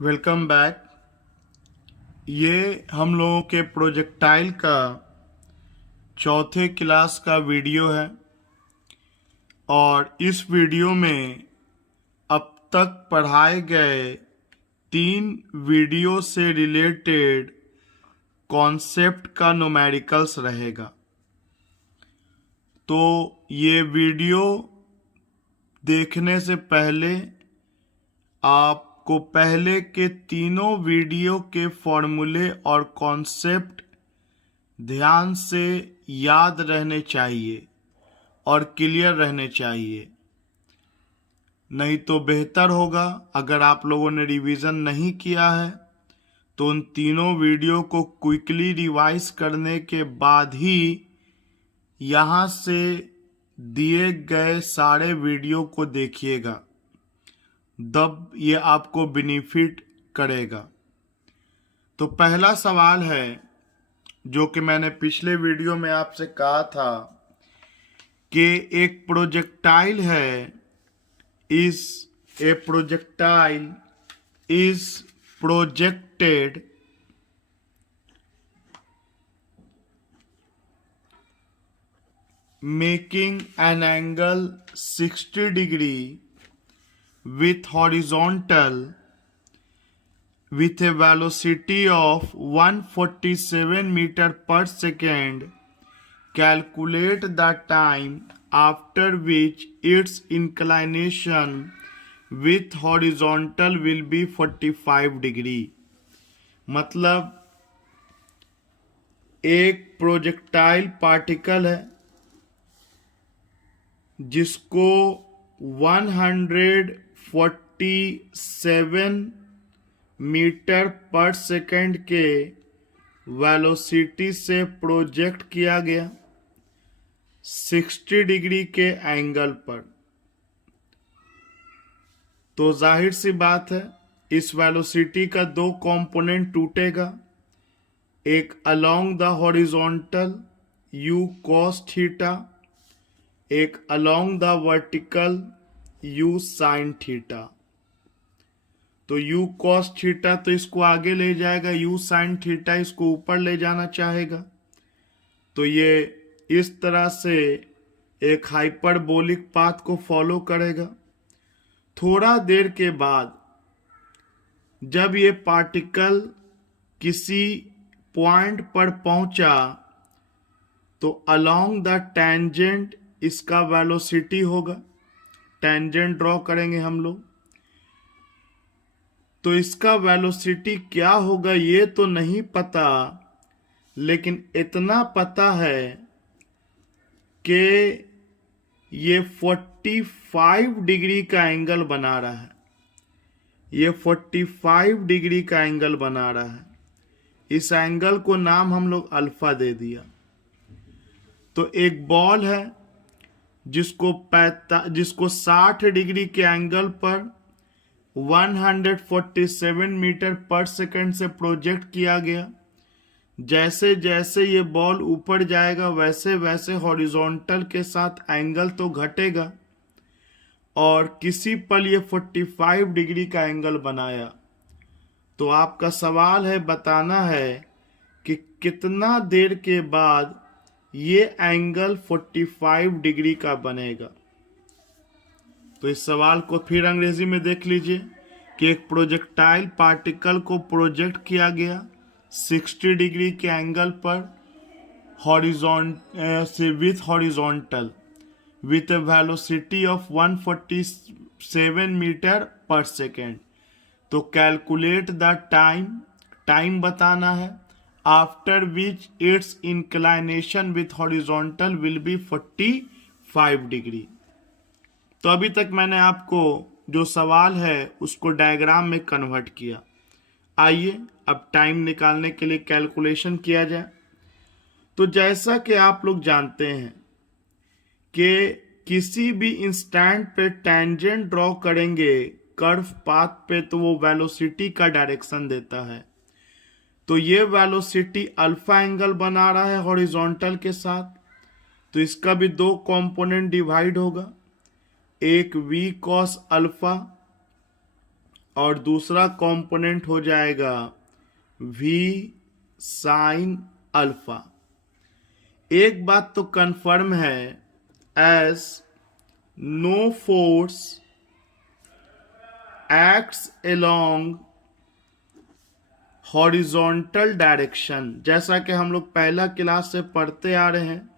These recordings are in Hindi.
Welcome back. ये हम लोगों के प्रोजेक्टाइल का चौथे क्लास का वीडियो है और इस वीडियो में अब तक पढ़ाए गए 3 वीडियो से रिलेटेड कॉन्सेप्ट का न्यूमेरिकल्स रहेगा। तो ये वीडियो देखने से पहले आपको पहले के तीनों वीडियो के फॉर्मूले और कॉन्सेप्ट ध्यान से याद रहने चाहिए और क्लियर रहने चाहिए, नहीं तो बेहतर होगा अगर आप लोगों ने रिवीजन नहीं किया है तो उन तीनों वीडियो को क्विकली रिवाइज करने के बाद ही यहाँ से दिए गए सारे वीडियो को देखिएगा, तब ये आपको बेनिफिट करेगा। तो पहला सवाल है जो कि मैंने पिछले वीडियो में आपसे कहा था कि एक प्रोजेक्टाइल है, a projectile is projected making an angle 60 degree with horizontal with a velocity of 147 meter per second. Calculate the time after which its inclination with horizontal will be 45 degree। मतलब एक प्रोजेक्टाइल पार्टिकल है जिसको 147 मीटर पर सेकंड के वेलोसिटी से प्रोजेक्ट किया गया 60 डिग्री के एंगल पर। तो जाहिर सी बात है इस वेलोसिटी का दो कंपोनेंट टूटेगा, एक along the horizontal u cos theta, एक along the vertical u sin theta. तो u cos थीटा तो इसको आगे ले जाएगा, u sin थीटा इसको ऊपर ले जाना चाहेगा। तो ये इस तरह से एक हाइपरबोलिक पाथ को फॉलो करेगा। थोड़ा देर के बाद जब ये पार्टिकल किसी पॉइंट पर पहुंचा तो अलोंग द टेंजेंट इसका वेलोसिटी होगा। टेंजेंट ड्रॉ करेंगे हम लोग, तो इसका वेलोसिटी क्या होगा ये तो नहीं पता, लेकिन इतना पता है कि ये 45 डिग्री का एंगल बना रहा है। ये 45 डिग्री का एंगल बना रहा है। इस एंगल को नाम हम लोग अल्फा दे दिया। तो एक बॉल है जिसको 60 डिग्री के एंगल पर 147 मीटर पर सेकंड से प्रोजेक्ट किया गया। जैसे जैसे ये बॉल ऊपर जाएगा वैसे वैसे हॉरिजॉन्टल के साथ एंगल तो घटेगा और किसी पल ये 45 डिग्री का एंगल बनाया। तो आपका सवाल है, बताना है कि कितना देर के बाद ये एंगल 45 डिग्री का बनेगा। तो इस सवाल को फिर अंग्रेजी में देख लीजिए कि एक प्रोजेक्टाइल पार्टिकल को प्रोजेक्ट किया गया 60 डिग्री के एंगल पर with horizontal with a velocity of 147 metre per second. तो कैलकुलेट द टाइम बताना है after which its inclination with horizontal will be 45 degree. तो अभी तक मैंने आपको जो सवाल है उसको डायग्राम में कन्वर्ट किया। आइए अब टाइम निकालने के लिए कैलकुलेशन किया जाए। तो जैसा कि आप लोग जानते हैं कि किसी भी इंस्टेंट पे टेंजेंट ड्रॉ करेंगे कर्व पाथ पे तो वो वेलोसिटी का डायरेक्शन देता है। तो ये वेलोसिटी अल्फा एंगल बना रहा है हॉरिजॉन्टल के साथ, तो इसका भी दो कंपोनेंट डिवाइड होगा, एक v cos अल्फा और दूसरा कंपोनेंट हो जाएगा v साइन अल्फा। एक बात तो कंफर्म है, as no force acts along horizontal direction, जैसा कि हम लोग पहला क्लास से पढ़ते आ रहे हैं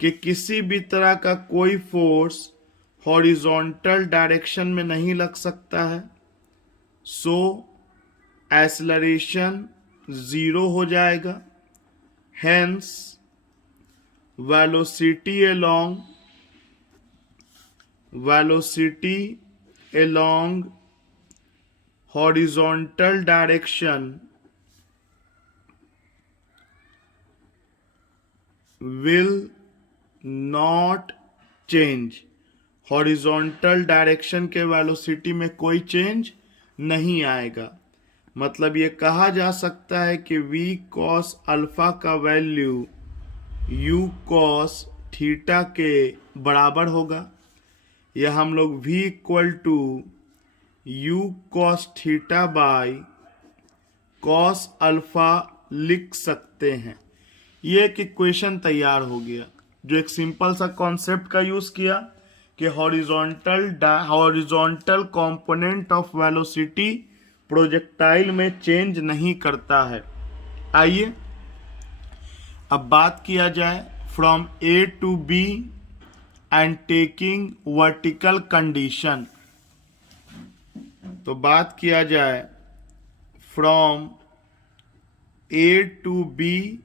कि किसी भी तरह का कोई फोर्स हॉरिजॉन्टल डायरेक्शन में नहीं लग सकता है, सो एक्सेलरेशन 0 हो जाएगा। Hence velocity along horizontal direction will not change। Horizontal direction के वेलोसिटी में कोई चेंज नहीं आएगा। मतलब ये कहा जा सकता है कि v cos अल्फा का वैल्यू u cos थीटा के बराबर होगा, या हम लोग v equal to u cos theta by cos alpha लिख सकते हैं। ये एक इक्वेशन तैयार हो गया, जो एक सिंपल सा कॉन्सेप्ट का यूज किया कि horizontal component of velocity projectile में चेंज नहीं करता है। आइए अब बात किया जाए from A to B and taking vertical condition. तो बात किया जाए फ्रॉम ए टू बी,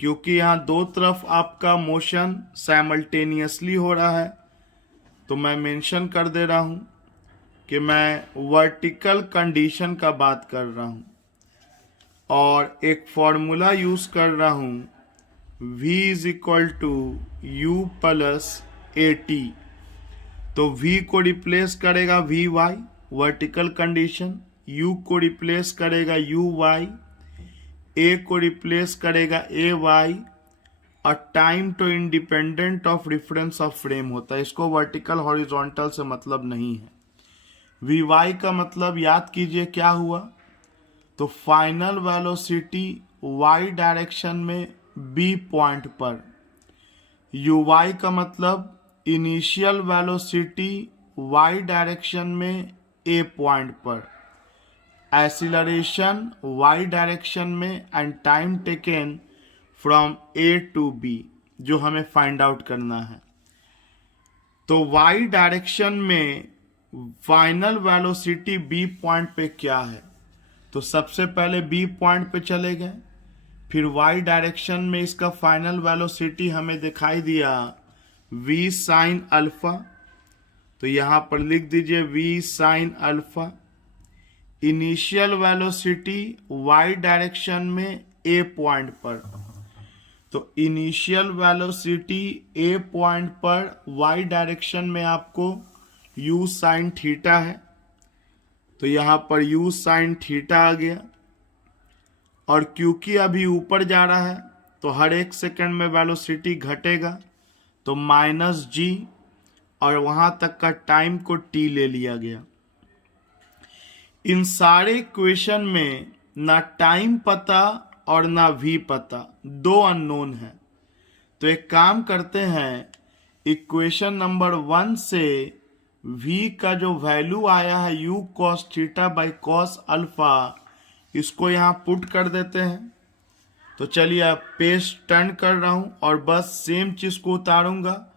क्योंकि यहाँ दो तरफ आपका मोशन साइमल्टेनियसली हो रहा है, तो मैं मेंशन कर दे रहा हूँ कि मैं वर्टिकल कंडीशन का बात कर रहा हूँ और एक फॉर्मूला यूज कर रहा हूँ v is equal to u plus at। तो v को रिप्लेस करेगा vy वर्टिकल कंडीशन, u को रिप्लेस करेगा uy, a को रिप्लेस करेगा ay, और टाइम तो independent of reference of frame होता है। इसको वर्टिकल हॉरिजॉन्टल से मतलब नहीं है। vy का मतलब याद कीजिए क्या हुआ, तो फाइनल वेलोसिटी y डायरेक्शन में b पॉइंट पर, uy का मतलब इनिशियल वेलोसिटी y डायरेक्शन में a पॉइंट पर, एक्सीलरेशन y डायरेक्शन में, and time taken from a to b, जो हमें फाइंड आउट करना है। तो y डायरेक्शन में फाइनल वेलोसिटी b पॉइंट पे क्या है, तो सबसे पहले b पॉइंट पे चले गए, फिर y डायरेक्शन में इसका फाइनल वेलोसिटी हमें दिखाई दिया v साइन अल्फा, तो यहां पर लिख दीजिए v sine alpha. Initial velocity y direction में a पॉइंट पर, तो इनिशियल वेलोसिटी a पॉइंट पर y डायरेक्शन में आपको u साइन थीटा है, तो यहां पर u साइन थीटा आ गया। और क्योंकि अभी ऊपर जा रहा है तो हर एक सेकंड में वेलोसिटी घटेगा, तो माइनस g, और वहां तक का टाइम को t ले लिया गया। इन सारे इक्वेशन में ना टाइम पता और ना v पता, दो अननोन है। तो एक काम करते हैं, इक्वेशन नंबर 1 से v का जो वैल्यू आया है u cos theta by cos alpha, इसको यहाँ पुट कर देते हैं। तो चलिए अब पेज टर्न कर रहा हूँ और बस सेम चीज को उतारूंगा,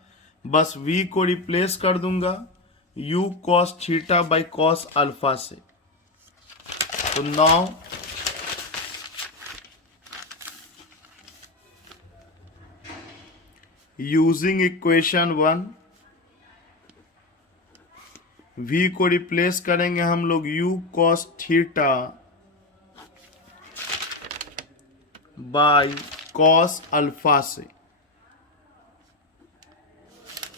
बस v को रिप्लेस कर दूंगा u cos theta by cos alpha से। तो नाउ यूजिंग इक्वेशन 1, v को रिप्लेस करेंगे हम लोग u cos theta by cos alpha से।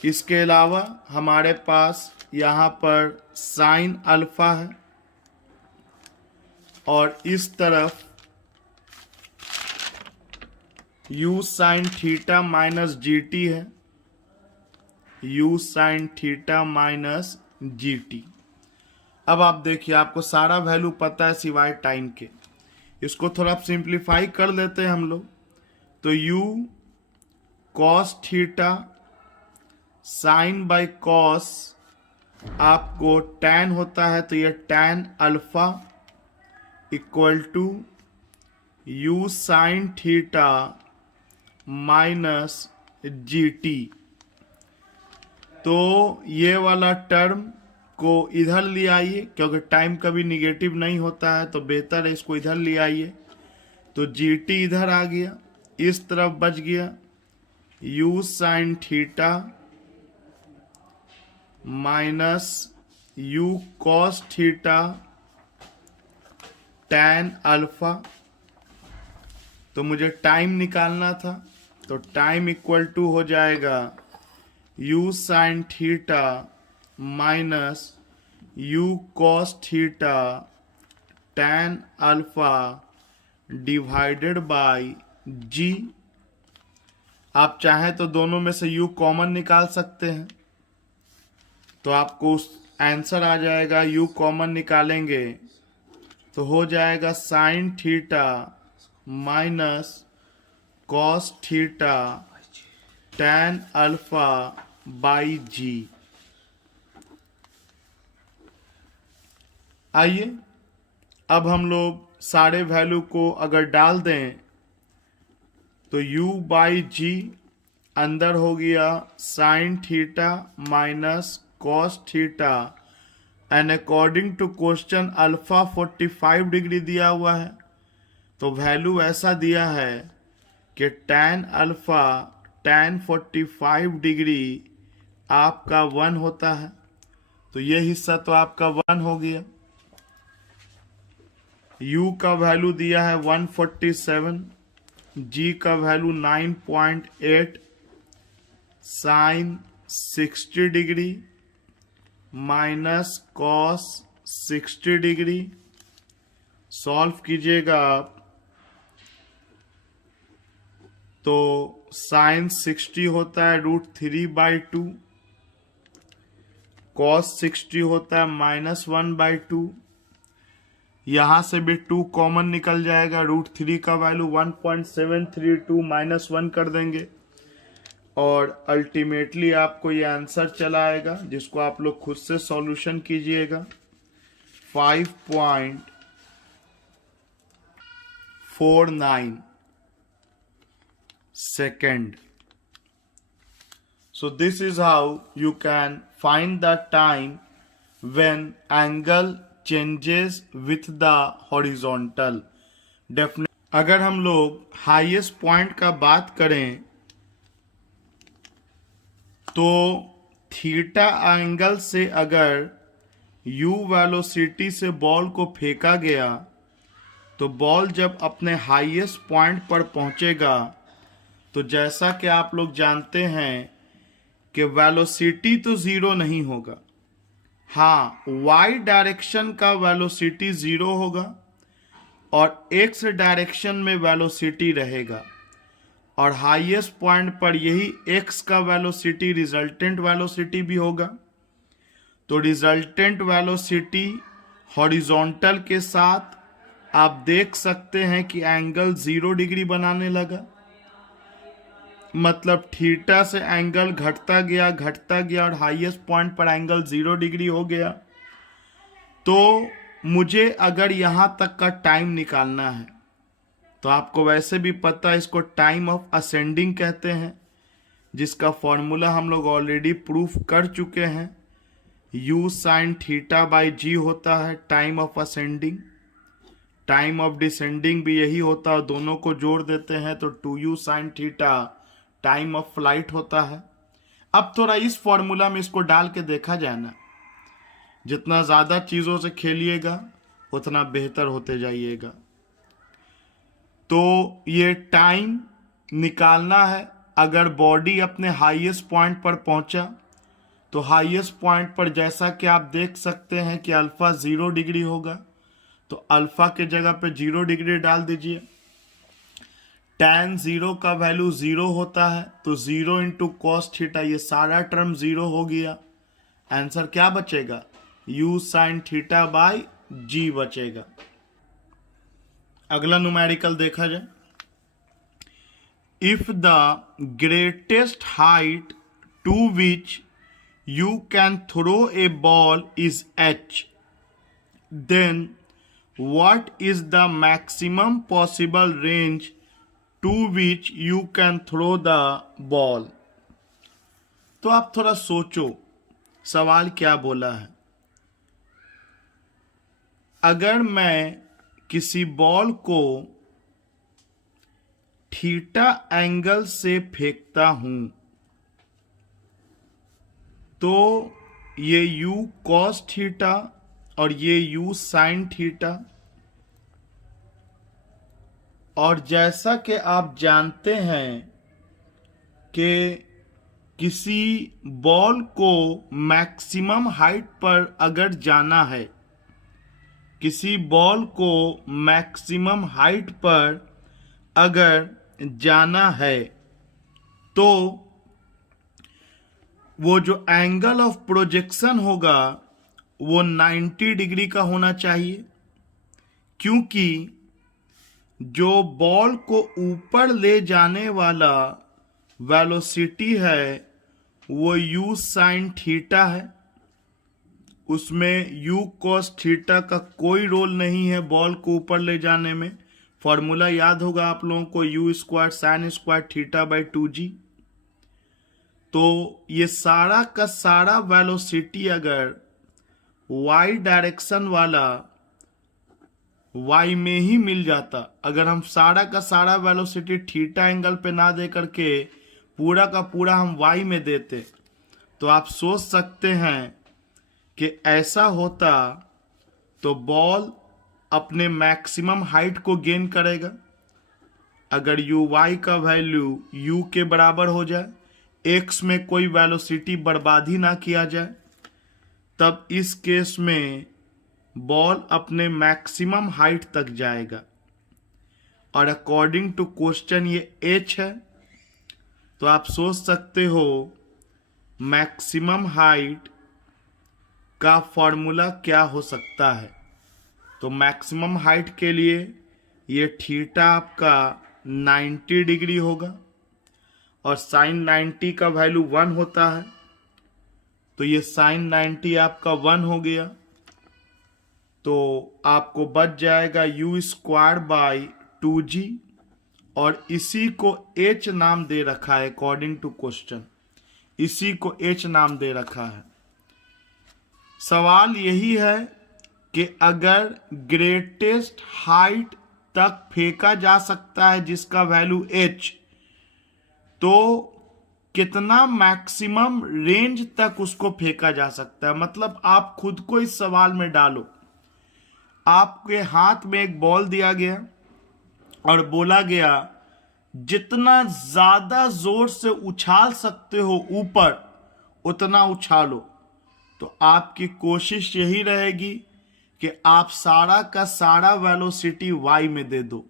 इसके अलावा हमारे पास यहाँ पर साइन अल्फा है और इस तरफ u sign theta minus GT है, u sign theta minus GT. अब आप देखिए, आपको सारा वैल्यू पता है सिवाय टाइम के। इसको थोड़ा सिंप्लीफाई कर लेते हैं हम लोग। तो u cos theta sine by cos आपको tan होता है, तो ये tan alpha equal to u sign theta minus GT। तो ये वाला टर्म को इधर ले आइए, क्योंकि टाइम कभी निगेटिव नहीं होता है, तो बेहतर है इसको इधर ले आइए। तो GT इधर आ गया, इस तरफ बच गया u sign theta minus u cos theta tan alpha. तो मुझे टाइम निकालना था, तो टाइम इक्वल टू हो जाएगा u sign theta minus u cos theta tan alpha divided by g। आप चाहें तो दोनों में से u कॉमन निकाल सकते हैं, तो आपको आंसर आ जाएगा। u कॉमन निकालेंगे तो हो जाएगा sine theta minus cos theta tan alpha by g. आइए अब हम लोग सारे वैल्यू को अगर डाल दें तो u बाई जी अंदर हो गया sine theta minus cos theta, and according to question alpha 45 degree दिया हुआ है, तो वैल्यू ऐसा दिया है कि tan अल्फा tan 45 डिग्री आपका 1 होता है। तो ये हिस्सा तो आपका 1 हो गया। u का वैल्यू दिया है 147, g का value 9.8, sine 60 degree minus cos 60 degree. Solve कीजिएगा आप तो साइन 60 होता है √3/2, कॉस 60 होता है -1/2। यहां से भी 2 कॉमन निकल जाएगा, √3 का वैल्यू 1.732 -1 कर देंगे और अल्टीमेटली आपको ये आंसर चला आएगा, जिसको आप लोग खुद से सॉल्यूशन कीजिएगा। 5.49 second. So this is how you can find the time when angle changes with the horizontal. Definitely अगर हम लोग हाईएस्ट पॉइंट का बात करें तो थीटा एंगल से अगर u वेलोसिटी से बॉल को फेंका गया तो बॉल जब अपने हाईएस्ट पॉइंट पर पहुंचेगा, तो जैसा कि आप लोग जानते हैं कि वेलोसिटी तो जीरो नहीं होगा। हाँ, y डायरेक्शन का वेलोसिटी जीरो होगा और x डायरेक्शन में वेलोसिटी रहेगा, और हाईएस्ट पॉइंट पर यही x का वेलोसिटी रिजल्टेंट वेलोसिटी भी होगा। तो रिजल्टेंट वेलोसिटी हॉरिजॉन्टल के साथ आप देख सकते हैं कि एंगल 0 डिग्री बनाने लगा, मतलब थीटा से एंगल घटता गया और हाईएस्ट पॉइंट पर एंगल 0 डिग्री हो गया। तो मुझे अगर यहां तक का टाइम निकालना है, तो आपको वैसे भी पता है इसको टाइम ऑफ असेंडिंग कहते हैं, जिसका फॉर्मूला हम लोग ऑलरेडी प्रूफ कर चुके हैं। u sign theta by g होता है time of ascending, time of descending भी यही होता है, दोनों को जोड़ देते हैं तो 2u sine theta time of flight होता है। अब थोड़ा इस फॉर्मूला में इसको डाल के देखा जाए ना, जितना ज्यादा चीजों से खेलिएगा उतना बेहतर होते जाइएगा। तो ये टाइम निकालना है, अगर बॉडी अपने हाईएस्ट पॉइंट पर पहुंचा तो हाईएस्ट पॉइंट पर जैसा कि आप देख सकते हैं कि अल्फा 0 डिग्री होगा, तो अल्फा के जगह पे 0 डिग्री डाल दीजिए। tan 0 का वैल्यू 0 होता है, तो 0 इंटू कॉस थीटा, ये सारा टर्म 0 हो गया। आंसर क्या बचेगा? u sign theta by g बचेगा। अगला न्यूमेरिकल देखा जाए। If the greatest height to which you can throw a ball is h, then what is the maximum possible range to which you can throw the ball? तो आप थोड़ा सोचो सवाल क्या बोला है। अगर मैं किसी बॉल को थीटा एंगल से फेंकता हूं तो ये u cos थीटा और ये u साइन थीटा, और जैसा कि आप जानते हैं कि किसी बॉल को मैक्सिमम हाइट पर अगर जाना है, किसी बॉल को मैक्सिमम हाइट पर अगर जाना है तो वो जो एंगल ऑफ प्रोजेक्शन होगा वो 90 डिग्री का होना चाहिए, क्योंकि जो बॉल को ऊपर ले जाने वाला वेलोसिटी है वो u साइन थीटा है। उसमें u cos थीटा का कोई रोल नहीं है बॉल को ऊपर ले जाने में। फॉर्मूला याद होगा आप लोगों को, u square sine square theta by 2g। तो ये सारा का सारा वेलोसिटी अगर y डायरेक्शन वाला y में ही मिल जाता, अगर हम सारा का सारा वेलोसिटी थीटा एंगल पे ना दे करके पूरा का पूरा हम y में देते, तो आप सोच सकते हैं कि ऐसा होता तो बॉल अपने मैक्सिमम हाइट को गेन करेगा। अगर uy का वैल्यू u के बराबर हो जाए, x में कोई वेलोसिटी बर्बाद ही ना किया जाए, तब इस केस में बॉल अपने मैक्सिमम हाइट तक जाएगा। और अकॉर्डिंग टू क्वेश्चन ये h है, तो आप सोच सकते हो मैक्सिमम हाइट का फॉर्मूला क्या हो सकता है। तो मैक्सिमम हाइट के लिए ये थीटा आपका 90 डिग्री होगा और साइन 90 का वैल्यू 1 होता है, तो ये साइन 90 आपका 1 हो गया। तो आपको बच जाएगा u स्क्वायर बाई 2g, और इसी को h नाम दे रखा है अकॉर्डिंग टू क्वेश्चन, इसी को h नाम दे रखा है। सवाल यही है कि अगर ग्रेटेस्ट हाइट तक फेंका जा सकता है जिसका वैल्यू h, तो कितना मैक्सिमम रेंज तक उसको फेंका जा सकता है। मतलब आप खुद को इस सवाल में डालो, आपके हाथ में एक बॉल दिया गया और बोला गया जितना ज्यादा जोर से उछाल सकते हो ऊपर उतना उछालो, तो आपकी कोशिश यही रहेगी कि आप सारा का सारा वेलोसिटी y में दे दो,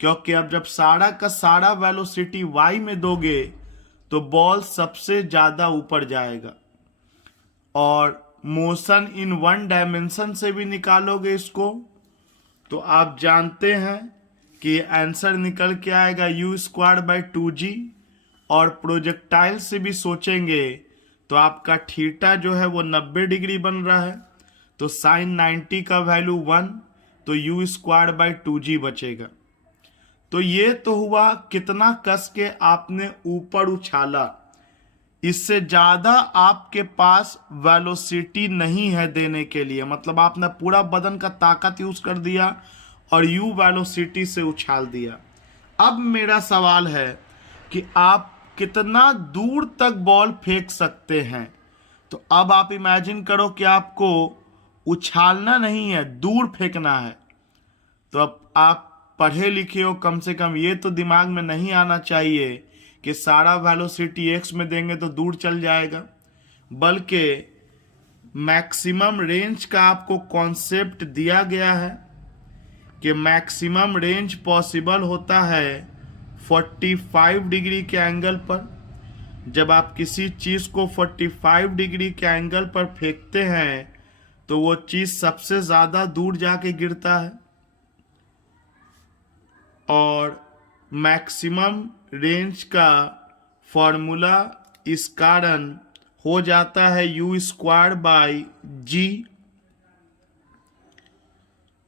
क्योंकि अब जब सारा का सारा वेलोसिटी y में दोगे तो बॉल सबसे ज्यादा ऊपर जाएगा। और मोशन इन वन डायमेंशन से भी निकालोगे इसको, तो आप जानते हैं कि आंसर निकल के आएगा u स्क्वायर बाई 2g। और प्रोजेक्टाइल से भी सोचेंगे तो आपका थीटा जो है वो 90 डिग्री बन रहा है, तो साइन 90 का वैल्यू 1, तो u स्क्वायर बाई 2g बचेगा। तो ये तो हुआ कितना कस के आपने ऊपर उछाला, इससे ज्यादा आपके पास वेलोसिटी नहीं है देने के लिए। मतलब आपने पूरा बदन का ताकत यूज कर दिया और u वेलोसिटी से उछाल दिया। अब मेरा सवाल है कि आप कितना दूर तक बॉल फेंक सकते हैं। तो अब आप इमेजिन करो कि आपको उछालना नहीं है, दूर फेंकना है। तो अब आप पढ़े लिखे हो, कम से कम ये तो दिमाग में नहीं आना चाहिए कि सारा वेलोसिटी x में देंगे तो दूर चल जाएगा, बल्कि मैक्सिमम रेंज का आपको कॉन्सेप्ट दिया गया है कि मैक्सिमम रेंज पॉसिबल होता है 45 डिग्री के एंगल पर। जब आप किसी चीज को 45 डिग्री के एंगल पर फेंकते हैं तो वो चीज सबसे ज्यादा दूर जाके गिरता है। और मैक्सिमम रेंज का फॉर्मूला इस कारण हो जाता है u square by g.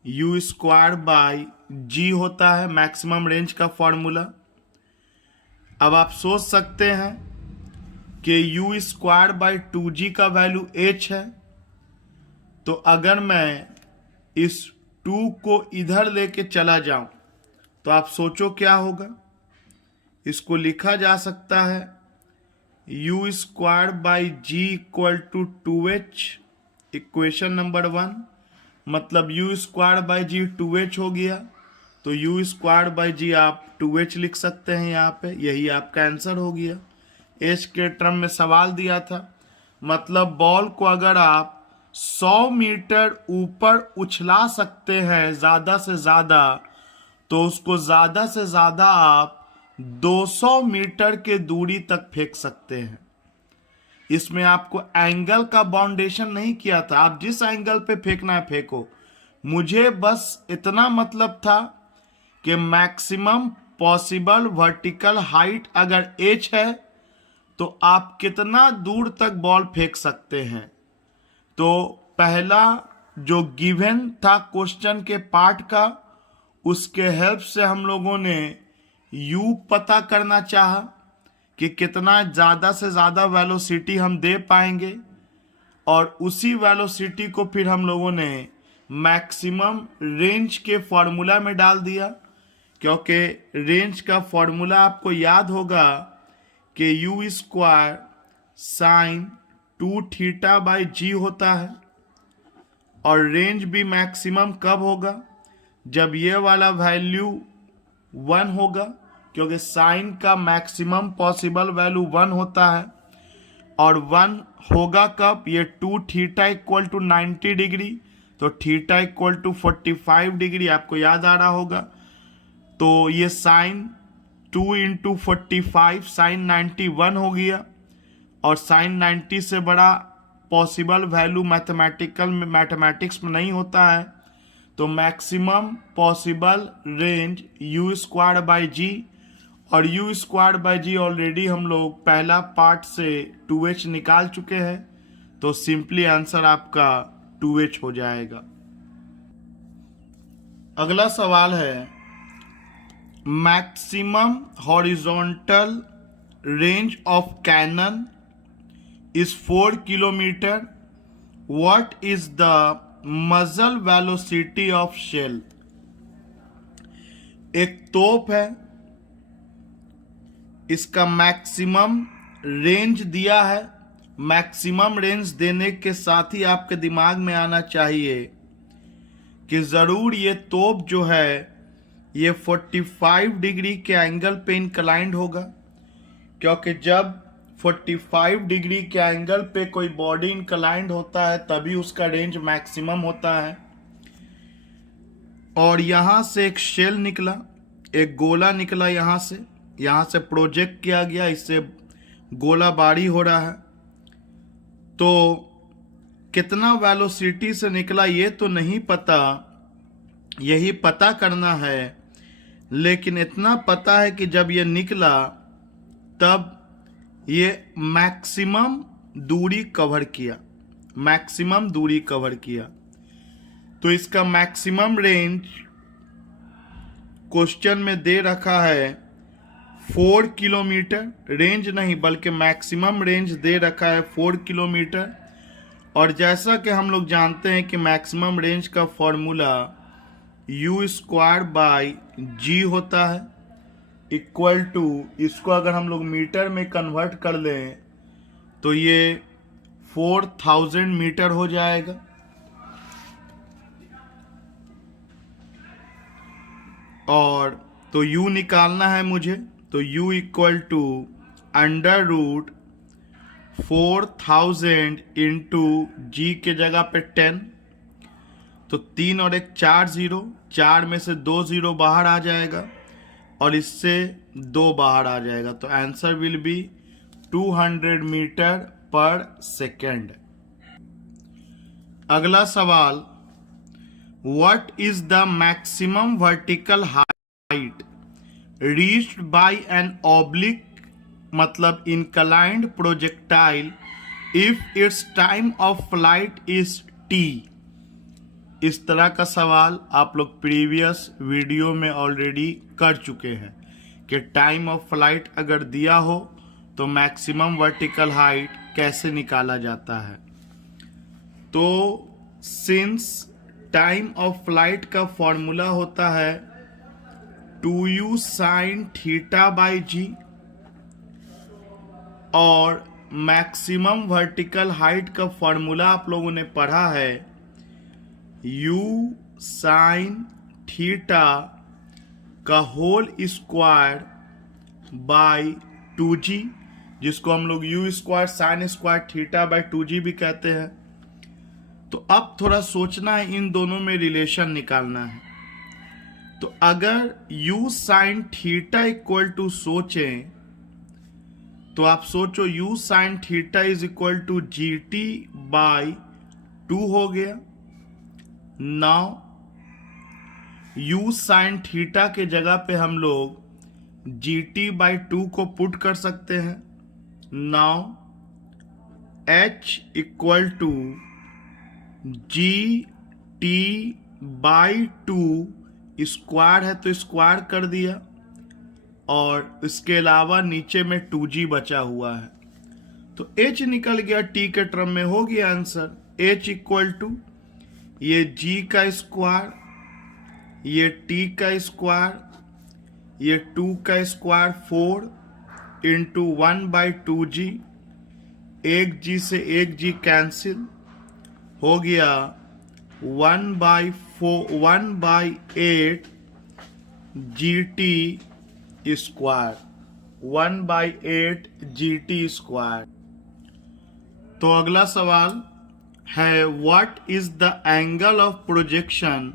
U square by g होता है मैक्सिमम रेंज का फॉर्मूला। अब आप सोच सकते हैं कि यू स्क्वायर बाई 2g का वैल्यू h है, तो अगर मैं इस 2 को इधर लेके चला जाऊं तो आप सोचो क्या होगा। इसको लिखा जा सकता है u square by g equal to 2h, equation number 1। मतलब you square by ji 2h हो गया, तो यू स्क्वायर बाई जी आप 2h लिख सकते हैं यहाँ पे। यही आपका आंसर हो गया। h के टर्म में सवाल दिया था। मतलब बॉल को अगर आप 100 मीटर ऊपर उछला सकते हैं ज़्यादा से ज़्यादा, तो उसको ज़्यादा से ज़्यादा आप 200 मीटर के दूरी तक फेंक सकते हैं। इसमें आपको एंगल का बाउंडेशन नहीं किया था, आप जिस एंगल पे फेंकना है फेंको। मुझे बस इतना मतलब था कि मैक्सिमम पॉसिबल वर्टिकल हाइट अगर h है तो आप कितना दूर तक बॉल फेंक सकते हैं। तो पहला जो गिवन था क्वेश्चन के पार्ट का, उसके हेल्प से हम लोगों ने u पता करना चाहा कि कितना ज़्यादा से ज़्यादा वेलोसिटी हम दे पाएंगे, और उसी वेलोसिटी को फिर हम लोगों ने मैक्सिमम रेंज के फॉर्मूला में डाल दिया। क्योंकि रेंज का फॉर्मूला आपको याद होगा कि u square sine 2 theta by g होता है। और रेंज भी मैक्सिमम कब होगा, जब ये वाला वैल्यू 1 होगा, क्योंकि साइन का मैक्सिमम पॉसिबल वैल्यू 1 होता है। और 1 होगा कब, ये 2 थीटा इक्वल टू 90 डिग्री, तो थीटा इक्वल टू 45 डिग्री आपको याद आ रहा होगा। तो ये साइन 2 इंटू 45 साइन 91 हो गया। और साइन 90 से बड़ा पॉसिबल वैल्यू मैथमेटिक्स में नहीं होता है। तो maximum possible range u square by g, और u square by g already हम लोग पहला पार्ट से 2h निकाल चुके हैं, तो सिंपली आंसर आपका 2h हो जाएगा। अगला सवाल है maximum horizontal range of cannon is 4 kilometre. What is the muzzle velocity of shell? एक तोप है, इसका मैक्सिमम रेंज दिया है। मैक्सिमम रेंज देने के साथ ही आपके दिमाग में आना चाहिए कि ज़रूर ये तोप जो है ये 45 डिग्री के एंगल पे इंक्लाइंड होगा, क्योंकि जब 45 डिग्री के एंगल पे कोई बॉडी इंक्लाइंड होता है तभी उसका रेंज मैक्सिमम होता है। और यहाँ से एक शेल निकला, एक गोला निकला, यहाँ से प्रोजेक्ट किया गया, इससे गोला बारी हो रहा है। तो कितना वेलोसिटी से निकला ये तो नहीं पता, यही पता करना है। लेकिन इतना पता है कि जब ये निकला तब ये मैक्सिमम दूरी कवर किया, मैक्सिमम दूरी कवर किया। तो इसका मैक्सिमम रेंज क्वेश्चन में दे रखा है 4 किलोमीटर। रेंज नहीं बल्कि मैक्सिमम रेंज दे रखा है 4 किलोमीटर। और जैसा कि हम लोग जानते हैं कि मैक्सिमम रेंज का formula you square by g होता है, इक्वल टू, इसको अगर हम लोग मीटर में कन्वर्ट कर लें तो ये 4000 मीटर हो जाएगा। और तो u निकालना है मुझे, तो u equal to under root 4000 into g के जगह पे 10, तो 3 और 1 4 0, 4 में से 2 0 बाहर आ जाएगा और इससे 2 बाहर आ जाएगा। तो answer will be 200 metre per second. अगला सवाल, what is the maximum vertical height reached by an oblique मतलब inclined projectile if its time of flight is t. इस तरह का सवाल आप लोग प्रीवियस वीडियो में ऑलरेडी कर चुके हैं कि टाइम ऑफ फ्लाइट अगर दिया हो तो मैक्सिमम वर्टिकल हाइट कैसे निकाला जाता है। तो सिंस टाइम ऑफ फ्लाइट का फॉर्मूला होता है 2u sine theta by g और मैक्सिमम वर्टिकल हाइट का फॉर्मूला आप लोगों ने पढ़ा है u साइन थीटा का होल स्क्वायर बाई 2g, जिसको हम लोग u square sine square theta by 2g भी कहते हैं। तो अब थोड़ा सोचना है, इन दोनों में रिलेशन निकालना है। तो अगर u साइन थीटा इक्वल टू सोचें तो आप सोचो u साइन थीटा is equal to g t by 2 हो गया। नाउ u साइन थीटा के जगह पे हम लोग जी टी बाई 2 को पुट कर सकते हैं। Now h equal to g t by 2 square है तो स्क्वायर कर दिया और इसके अलावा नीचे में 2g बचा हुआ है तो h निकल गया, t के टर्म में हो गया आंसर। h इक्वल टू ये g का स्क्वायर, ये t का स्क्वायर, ये 2 का स्क्वायर 4 इंटू 1 बाई 2g, एक g से एक g कैंसिल हो गया 1 by 8 g t square, 1 by 8 g t square. तो अगला सवाल है what is the angle of projection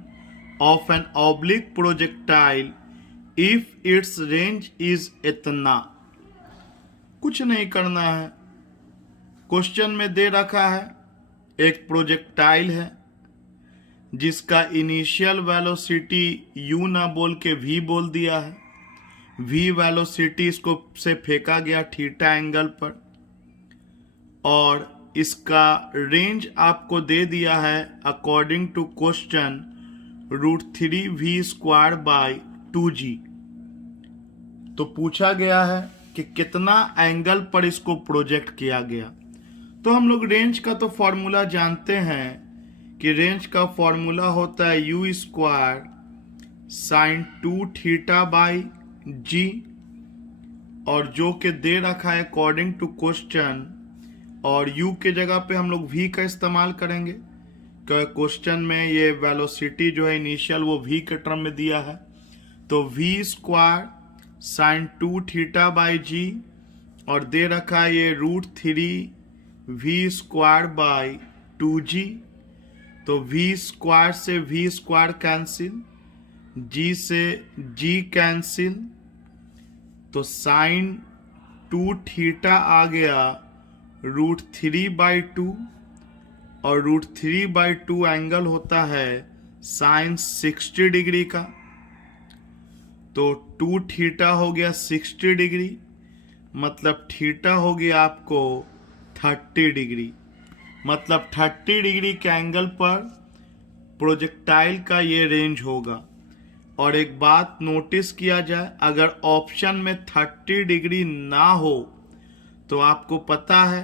of an oblique projectile if its range is इतना। कुछ नहीं करना है, क्वेश्चन में दे रखा है एक प्रोजेक्टाइल है जिसका इनिशियल वेलोसिटी u ना बोल के v बोल दिया है। v वेलोसिटी इसको से फेंका गया थीटा एंगल पर और इसका रेंज आपको दे दिया है according to question √3v square by 2g। तो पूछा गया है कि कितना एंगल पर इसको प्रोजेक्ट किया गया। तो हम लोग रेंज का तो फॉर्मूला जानते हैं कि रेंज का फॉर्मूला होता है u square sine 2 theta by g और जो कि दे रखा है अकॉर्डिंग टू क्वेश्चन, और u के जगह पे हम लोग v का इस्तेमाल करेंगे क्योंकि क्वेश्चन में ये वेलोसिटी जो है इनिशियल वो v के टर्म में दिया है। तो v square sine 2 theta by g और दे रखा है ये √3v स्क्वायर बाई 2g। तो v स्क्वायर से v स्क्वायर कैंसिल, g से g कैंसिल, तो साइन 2 थीटा आ गया √3/2 और √3/2 एंगल होता है साइन 60 डिग्री का। तो 2 थीटा हो गया 60 डिग्री, मतलब थीटा हो गया आपको 30 डिग्री, मतलब 30 डिग्री के एंगल पर प्रोजेक्टाइल का ये रेंज होगा। और एक बात नोटिस किया जाए, अगर ऑप्शन में 30 डिग्री ना हो तो आपको पता है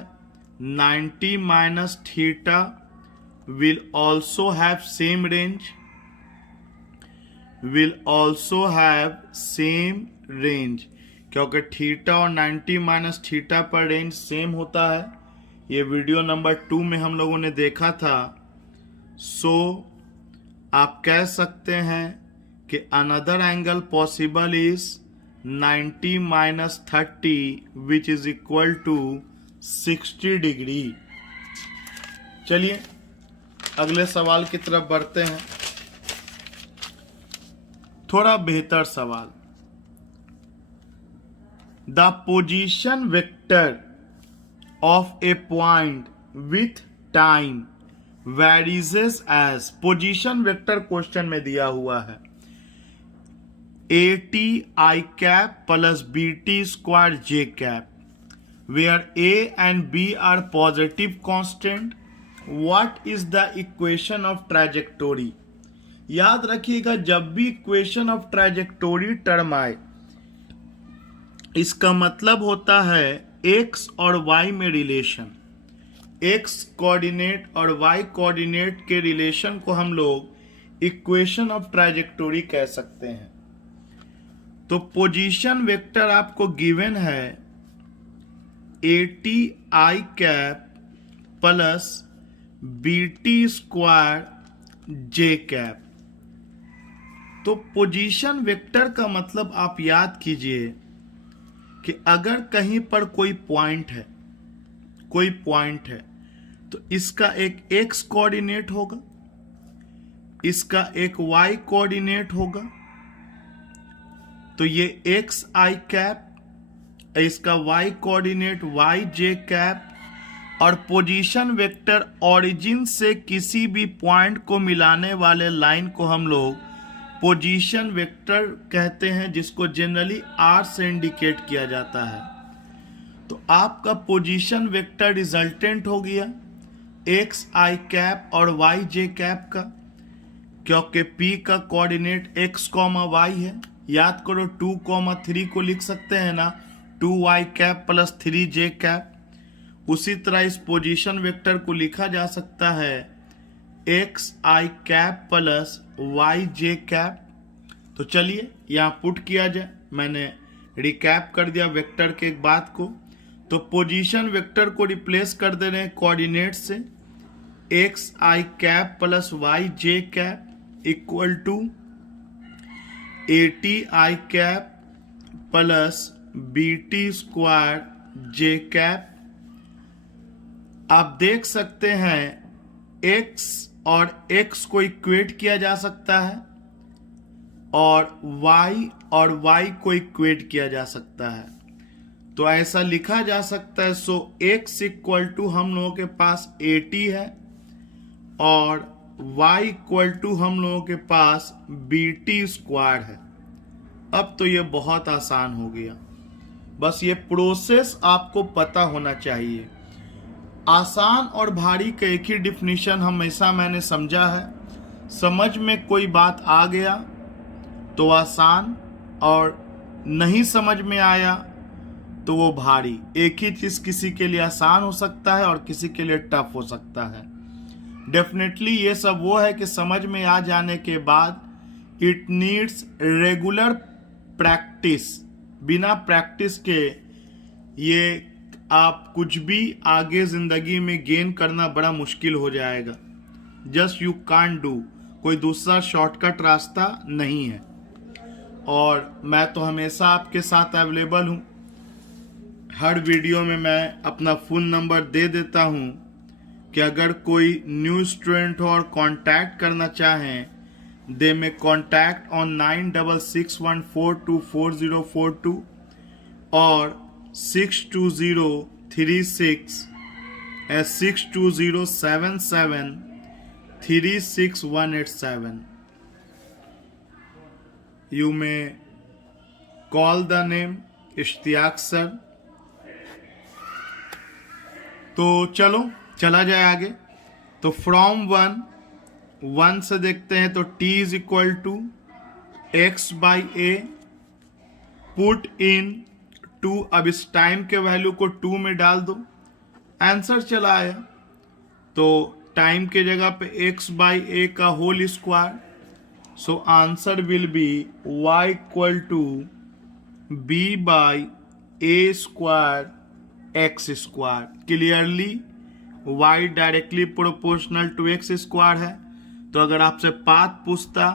90 minus theta will also have same range, क्योंकि थीटा और 90 माइनस थीटा पर रेंज सेम होता है। ये वीडियो नंबर 2 में हम लोगों ने देखा था। सो आप कह सकते हैं कि another angle possible is 90 minus 30 which is equal to 60 degree. चलिए अगले सवाल की तरफ बढ़ते हैं, थोड़ा बेहतर सवाल। The position vector of a point with time varies as, position vector question में दिया हुआ है, AT I cap plus BT square J cap, where A and B are positive constant. What is the equation of trajectory? याद रखिएगा, जब भी इक्वेशन ऑफ ट्रैजेक्टोरी टर्म आए, इसका मतलब होता है x और y में रिलेशन, x कोऑर्डिनेट और y कोऑर्डिनेट के रिलेशन को हम लोग इक्वेशन ऑफ ट्रैजेक्टोरी कह सकते हैं। तो पोजीशन वेक्टर आपको गिवन है AT I cap plus BT square J cap. तो पोजीशन वेक्टर का मतलब आप याद कीजिए कि अगर कहीं पर कोई पॉइंट है तो इसका एक x कोऑर्डिनेट होगा, इसका एक y कोऑर्डिनेट होगा, तो ये एक्स आई कैप, इसका y coordinate Y j cap, और पोजीशन वेक्टर ओरिजिन से किसी भी पॉइंट को मिलाने वाले लाइन को हम लोग पोजीशन वेक्टर कहते हैं, जिसको जनरली r से इंडिकेट किया जाता है। तो आपका पोजीशन वेक्टर रिजल्टेंट हो गया एक्स आई कैप और वाई जे कैप का, क्योंकि p का कोऑर्डिनेट x, y है। याद करो 2, 3 को लिख सकते हैं ना, 2y cap plus 3j cap. उसी तरह इस पोजीशन वेक्टर को लिखा जा सकता है x i cap plus y j cap. तो चलिए यहाँ पुट किया जाए, मैंने रिकैप कर दिया वेक्टर के एक बात को। तो पोजीशन वेक्टर को रिप्लेस कर दे रहे हैं कोऑर्डिनेट से, x i cap plus y j cap equal to AT I cap plus BT square J cap. आप देख सकते हैं x और x को इक्वेट किया जा सकता है और y और y को इक्वेट किया जा सकता है। तो ऐसा लिखा जा सकता है, सो x इक्वल टू हम लोगों के पास AT है और y इक्वल टू हम लोगों के पास BT स्क्वायर है। अब तो ये बहुत आसान हो गया, बस ये प्रोसेस आपको पता होना चाहिए। आसान और भारी का एक ही डिफिनीशन हमेशा मैंने समझा है, समझ में कोई बात आ गया तो आसान, और नहीं समझ में आया तो वो भारी। एक ही चीज किसी के लिए आसान हो सकता है और किसी के लिए टफ हो सकता है। डेफिनेटली ये सब वो है कि समझ में आ जाने के बाद इट नीड्स रेगुलर प्रैक्टिस। बिना प्रैक्टिस के ये आप कुछ भी आगे जिंदगी में गेन करना बड़ा मुश्किल हो जाएगा। जस्ट यू कांट डू, कोई दूसरा शॉर्टकट रास्ता नहीं है। और मैं तो हमेशा आपके साथ अवेलेबल हूँ। हर वीडियो में मैं अपना फ़ोन नंबर दे देता हूँ कि अगर कोई न्यू स्टूडेंट हो और कांटेक्ट करना चाहें, दे में कॉन्टैक्ट ऑन 9661424042 और 62036 You may call the name Ishtiyaq sir. तो चलो चला जाए आगे। तो फ्रॉम 1 से देखते हैं, तो t is equal to x by a, put in 2। अब इस टाइम के वैल्यू को 2 में डाल दो, आंसर चला आया। तो टाइम के जगह पे x बाई ए का whole square, so answer will be y equal to b by a square x square. Clearly y directly proportional to x square है। तो अगर आपसे पाथ पूछता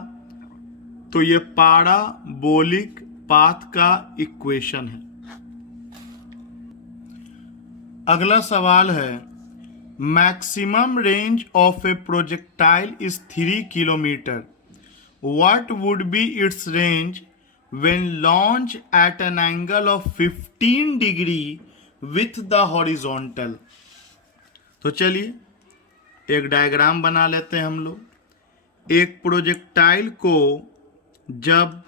तो ये पाराबोलिक पाथ का इक्वेशन है। अगला सवाल है, maximum range of A projectile is 3 kilometre. What would be it's range when launch eight an angle of 15 degree with the horizontal. तो चलिए एक डायग्राम बना लेते हैं हम लोग। एक प्रोजेक्टाइल को जब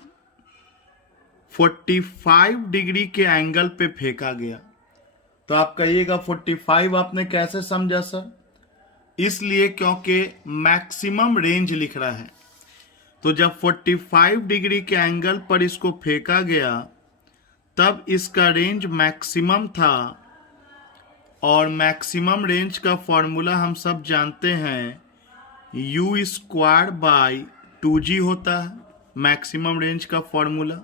45 डिग्री के एंगल पे फेंका गया, तो आप कहिएगा 45 आपने कैसे समझा सर? इसलिए क्योंकि मैक्सिमम रेंज लिख रहा है। तो जब 45 डिग्री के एंगल पर इसको फेंका गया तब इसका रेंज मैक्सिमम था, और मैक्सिमम रेंज का फॉर्मूला हम सब जानते हैं, u² बाई 2g होता है मैक्सिमम रेंज का फॉर्मूला।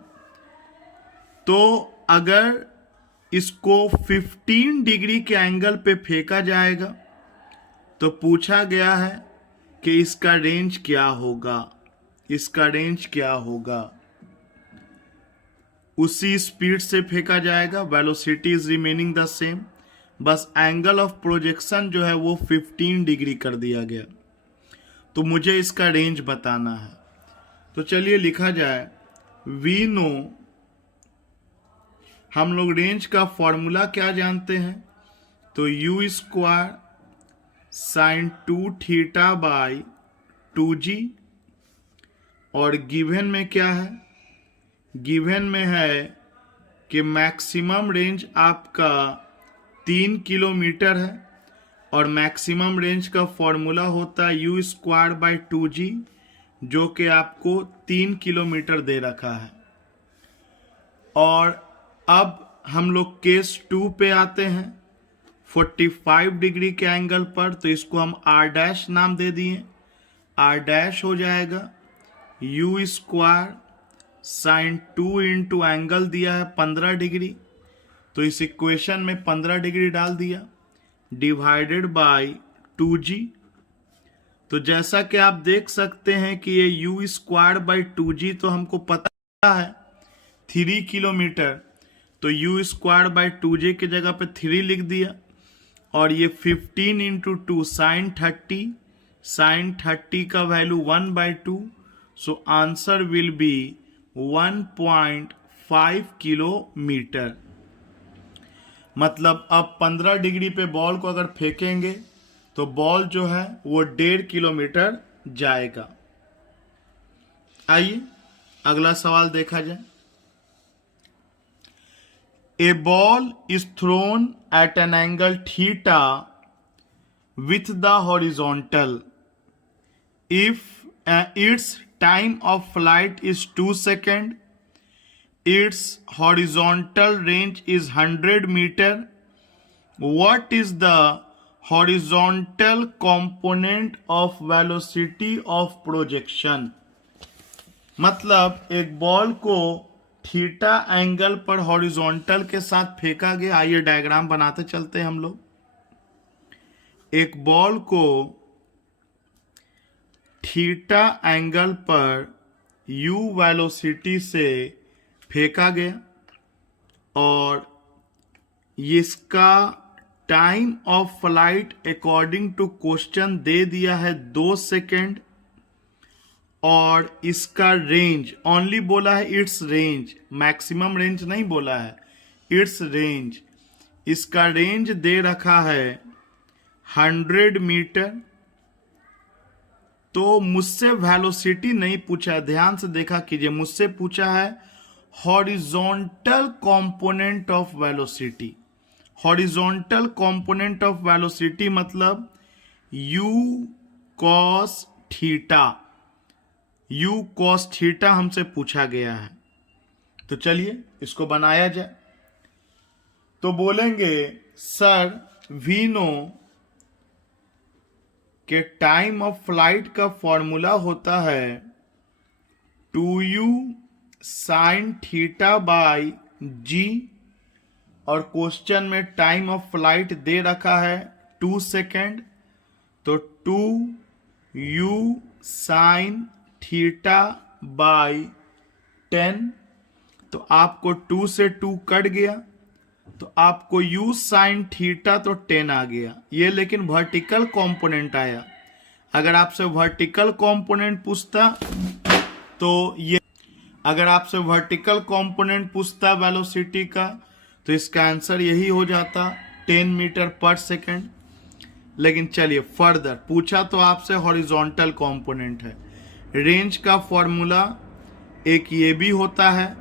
तो अगर इसको 15 डिग्री के एंगल पे फेंका जाएगा तो पूछा गया है कि इसका रेंज क्या होगा, इसका रेंज क्या होगा। उसी स्पीड से फेंका जाएगा, velocity is remaining the same, बस एंगल ऑफ प्रोजेक्शन जो है वो 15 डिग्री कर दिया गया। तो मुझे इसका रेंज बताना है। तो चलिए लिखा जाए, वी नो, हम लोग रेंज का फॉर्मूला क्या जानते हैं, तो u² sin 2θ बाई 2g, और गिवन में क्या है, गिवन में है कि मैक्सिमम रेंज आपका 3 किलोमीटर है, और मैक्सिमम रेंज का फॉर्मूला होता है u² बाई 2g, जो कि आपको 3 किलोमीटर दे रखा है। और अब हम लोग केस 2 पे आते हैं, 45 डिग्री के एंगल पर, तो इसको हम r' नाम दे दिए, r' हो जाएगा u² sin 2 इंटू एंगल दिया है 15 डिग्री, तो इस इक्वेशन में 15 डिग्री डाल दिया, डिवाइडेड बाय 2g। तो जैसा कि आप देख सकते हैं कि ये u² बाई 2g तो हमको पता है 3 किलोमीटर, तो u² बाई 2g की जगह पे 3 लिख दिया, और ये 15 इंटू 2 sin 30 का value 1/2, so answer will B 1.5 kilometre. मतलब अब 15 डिग्री पे बॉल को अगर फेंकेंगे तो बॉल जो है वो 1.5 किलोमीटर जाएगा। आइए अगला सवाल देखा जाए। A ball is thrown at an angle theta with the horizontal. If its time of flight is 2 seconds, its horizontal range is 100 meter. What is the horizontal component of velocity of projection? मतलब एक बॉल को थीटा एंगल पर हॉरिजॉन्टल के साथ फेंका गया। आइए डायग्राम बनाते चलते हैं हम लोग। एक बॉल को थीटा एंगल पर u वेलोसिटी से फेंका गया, और इसका time of flight according to question दे दिया है 2 सेकेंड, और इसका रेंज ओनली बोला है, इट्स रेंज, मैक्सिमम रेंज नहीं बोला है, इट्स रेंज, इसका रेंज दे रखा है 100 मीटर। तो मुझसे वेलोसिटी नहीं पूछा है, ध्यान से देखा कीजिए, मुझसे पूछा है horizontal component of velocity. Horizontal component of velocity मतलब u cos theta, u cos theta हमसे पूछा गया है। तो चलिए इसको बनाया जाए। तो बोलेंगे सर वी नो के टाइम ऑफ फ्लाइट का फॉर्मूला होता है 2u sin theta by g, और क्वेश्चन में टाइम ऑफ फ्लाइट दे रखा है 2 सेकेंड, तो 2u sin थीटा बाई 10, तो आपको 2 से 2 कट गया, तो आपको u sin थीटा तो 10 आ गया। ये लेकिन वर्टिकल कंपोनेंट आया। अगर आपसे वर्टिकल कंपोनेंट पूछता तो ये, अगर आपसे वर्टिकल कंपोनेंट पूछता वेलोसिटी का, तो इसका आंसर यही हो जाता 10 मीटर पर सेकेंड। लेकिन चलिए फर्दर पूछा तो आपसे हॉरिजॉन्टल कंपोनेंट है। रेंज का फॉर्मूला एक ये भी होता है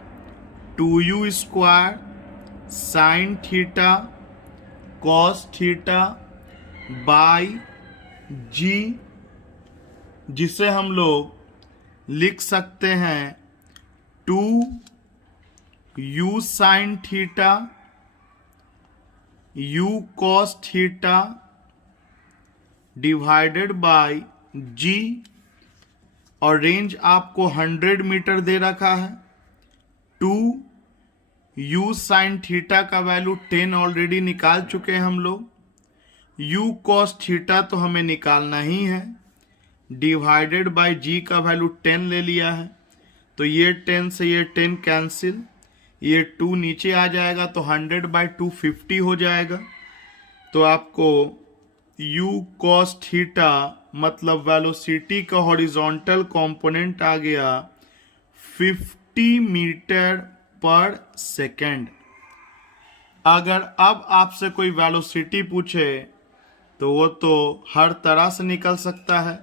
2u² sine theta cos theta by g, जिसे हम लोग लिख सकते हैं 2u sine theta u cos theta divided by g, और रेंज आपको 100 मीटर दे रखा है। 2u साइन थीटा का वैल्यू 10 ऑलरेडी निकाल चुके हैं हम लोग, u cos थीटा तो हमें निकालना ही है, डिवाइडेड बाय जी का वैल्यू 10 ले लिया है, तो ये 10 से ये 10 कैंसिल, ये 2 नीचे आ जाएगा तो 100/2 50 हो जाएगा। तो आपको u cos थीटा मतलब वेलोसिटी का हॉरिजॉन्टल कंपोनेंट आ गया 50 मीटर पर सेकेंड। अगर अब आपसे कोई वेलोसिटी पूछे तो वो तो हर तरह से निकल सकता है।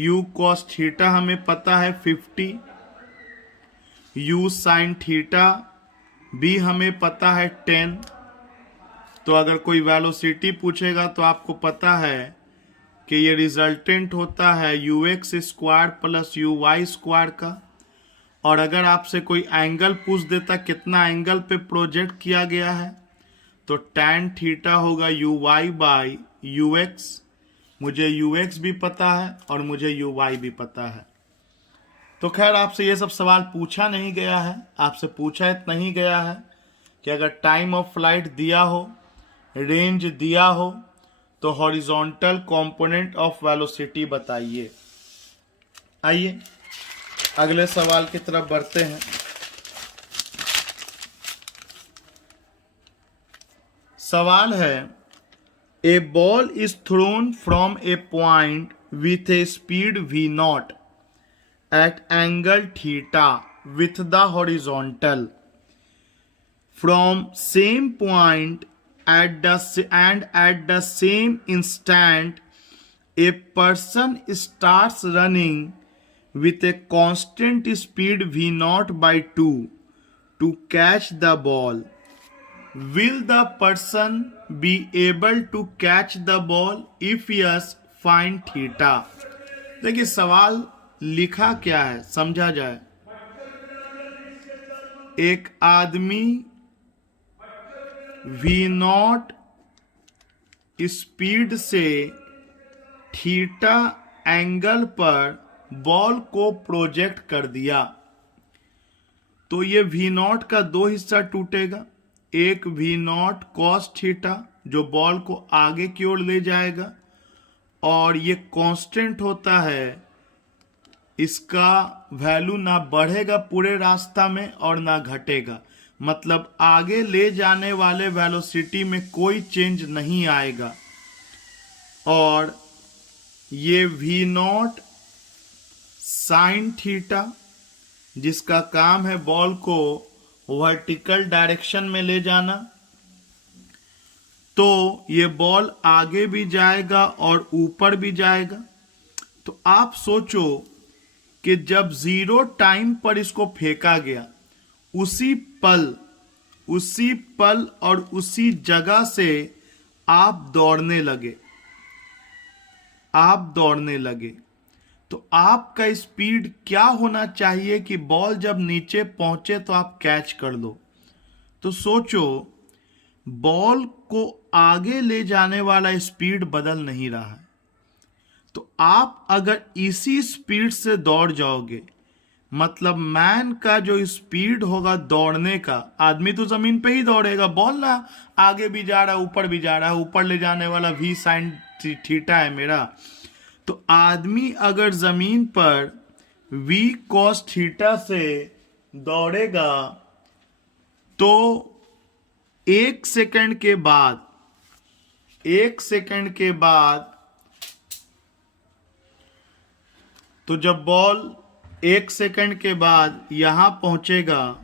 u cos थीटा हमें पता है 50, u sin थीटा भी हमें पता है 10। तो अगर कोई वेलोसिटी पूछेगा तो आपको पता है कि ये रिजल्टेंट होता है ux² प्लस uy² का। और अगर आपसे कोई एंगल पूछ देता कितना एंगल पे प्रोजेक्ट किया गया है, तो tan थीटा होगा uy/ux। मुझे ux भी पता है और मुझे uy भी पता है। तो खैर आपसे ये सब सवाल पूछा नहीं गया है, आपसे पूछा इतना ही गया है कि अगर टाइम ऑफ फ्लाइट दिया हो, रेंज दिया हो, तो हॉरिजॉन्टल कंपोनेंट ऑफ वेलोसिटी बताइए। आइए अगले सवाल की तरफ बढ़ते हैं। सवाल है a ball is thrown from a point with a speed v0 at angle theta with the horizontal from same point at the same instant a person starts running with a constant speed v0/2 to catch the ball. Will the person be able to catch the ball? If yes, find theta. देखिए सवाल लिखा क्या है समझा जाए। एक आदमी v0 स्पीड से थीटा एंगल पर बॉल को प्रोजेक्ट कर दिया, तो ये v0 का दो हिस्सा टूटेगा। एक v0 cos थीटा जो बॉल को आगे की ओर ले जाएगा, और ये कांस्टेंट होता है, इसका वैल्यू ना बढ़ेगा पूरे रास्ता में और ना घटेगा, मतलब आगे ले जाने वाले वेलोसिटी में कोई चेंज नहीं आएगा। और ये v0 साइन थीटा जिसका काम है बॉल को वर्टिकल डायरेक्शन में ले जाना, तो ये बॉल आगे भी जाएगा और ऊपर भी जाएगा। तो आप सोचो कि जब 0 टाइम पर इसको फेंका गया, उसी पल और उसी जगह से आप दौड़ने लगे, तो आपका स्पीड क्या होना चाहिए कि बॉल जब नीचे पहुंचे तो आप कैच कर लो। तो सोचो बॉल को आगे ले जाने वाला स्पीड बदल नहीं रहा है, तो आप अगर इसी स्पीड से दौड़ जाओगे, मतलब मैन का जो स्पीड होगा दौड़ने का, आदमी तो जमीन पे ही दौड़ेगा, बॉल ना आगे भी जा रहा है ऊपर भी जा रहा है, ऊपर ले जाने वाला v sin थीटा है मेरा। तो आदमी अगर जमीन पर v cos थीटा से दौड़ेगा तो एक सेकंड के बाद तो जब बॉल 1 सेकंड के बाद यहां पहुंचेगा,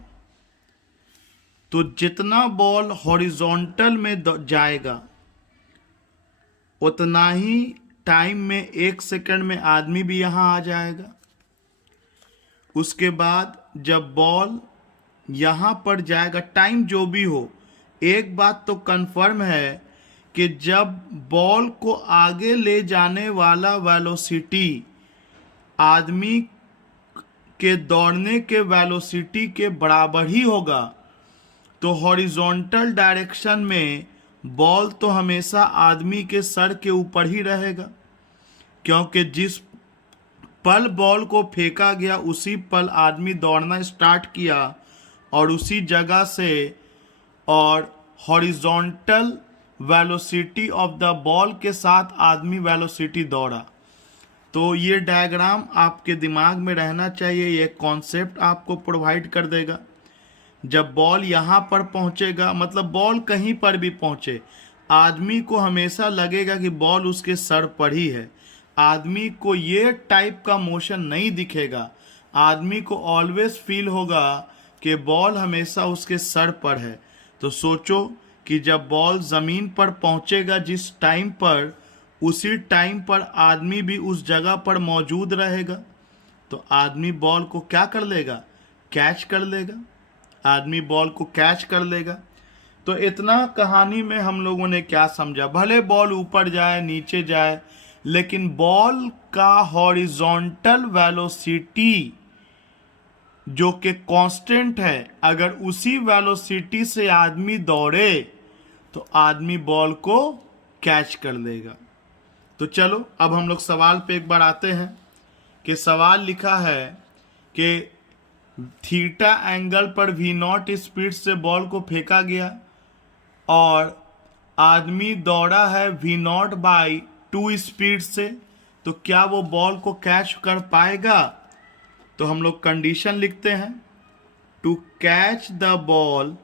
तो जितना बॉल हॉरिजॉन्टल में जाएगा उतना ही टाइम में 1 सेकंड में आदमी भी यहाँ आ जाएगा। उसके बाद जब बॉल यहाँ पर जाएगा, टाइम जो भी हो, एक बात तो कंफर्म है कि जब बॉल को आगे ले जाने वाला वेलोसिटी आदमी के दौड़ने के वेलोसिटी के बराबर ही होगा, तो हॉरिजॉन्टल डायरेक्शन में बॉल तो हमेशा आदमी के सर के ऊपर ही रहेगा, क्योंकि जिस पल बॉल को फेंका गया उसी पल आदमी दौड़ना स्टार्ट किया और उसी जगह से और horizontal velocity of the ball के साथ आदमी वेलोसिटी दौड़ा। तो ये डायग्राम आपके दिमाग में रहना चाहिए, ये कॉन्सेप्ट आपको प्रोवाइड कर देगा। जब बॉल यहाँ पर पहुँचेगा, मतलब बॉल कहीं पर भी पहुँचे, आदमी को हमेशा लगेगा कि बॉल उसके सर पर ही है। आदमी को ये टाइप का मोशन नहीं दिखेगा, आदमी को ऑलवेज फील होगा कि बॉल हमेशा उसके सर पर है। तो सोचो कि जब बॉल ज़मीन पर पहुँचेगा जिस टाइम पर, उसी टाइम पर आदमी भी उस जगह पर मौजूद रहेगा, तो आदमी बॉल को क्या कर लेगा? कैच कर लेगा। आदमी बॉल को कैच कर लेगा। तो इतना कहानी में हम लोगों ने क्या समझा? भले बॉल ऊपर जाए नीचे जाए, लेकिन बॉल का हॉरिजॉन्टल वेलोसिटी जो कि कांस्टेंट है, अगर उसी वेलोसिटी से आदमी दौड़े तो आदमी बॉल को कैच कर लेगा। तो चलो अब हम लोग सवाल पे एक बार आते हैं कि सवाल लिखा है कि थीटा एंगल पर V0 स्पीड से बॉल को फेंका गया और आदमी दौड़ा है V0/2 स्पीड से, तो क्या वो बॉल को कैच कर पाएगा? तो हम लोग कंडीशन लिखते हैं, टू कैच द बॉल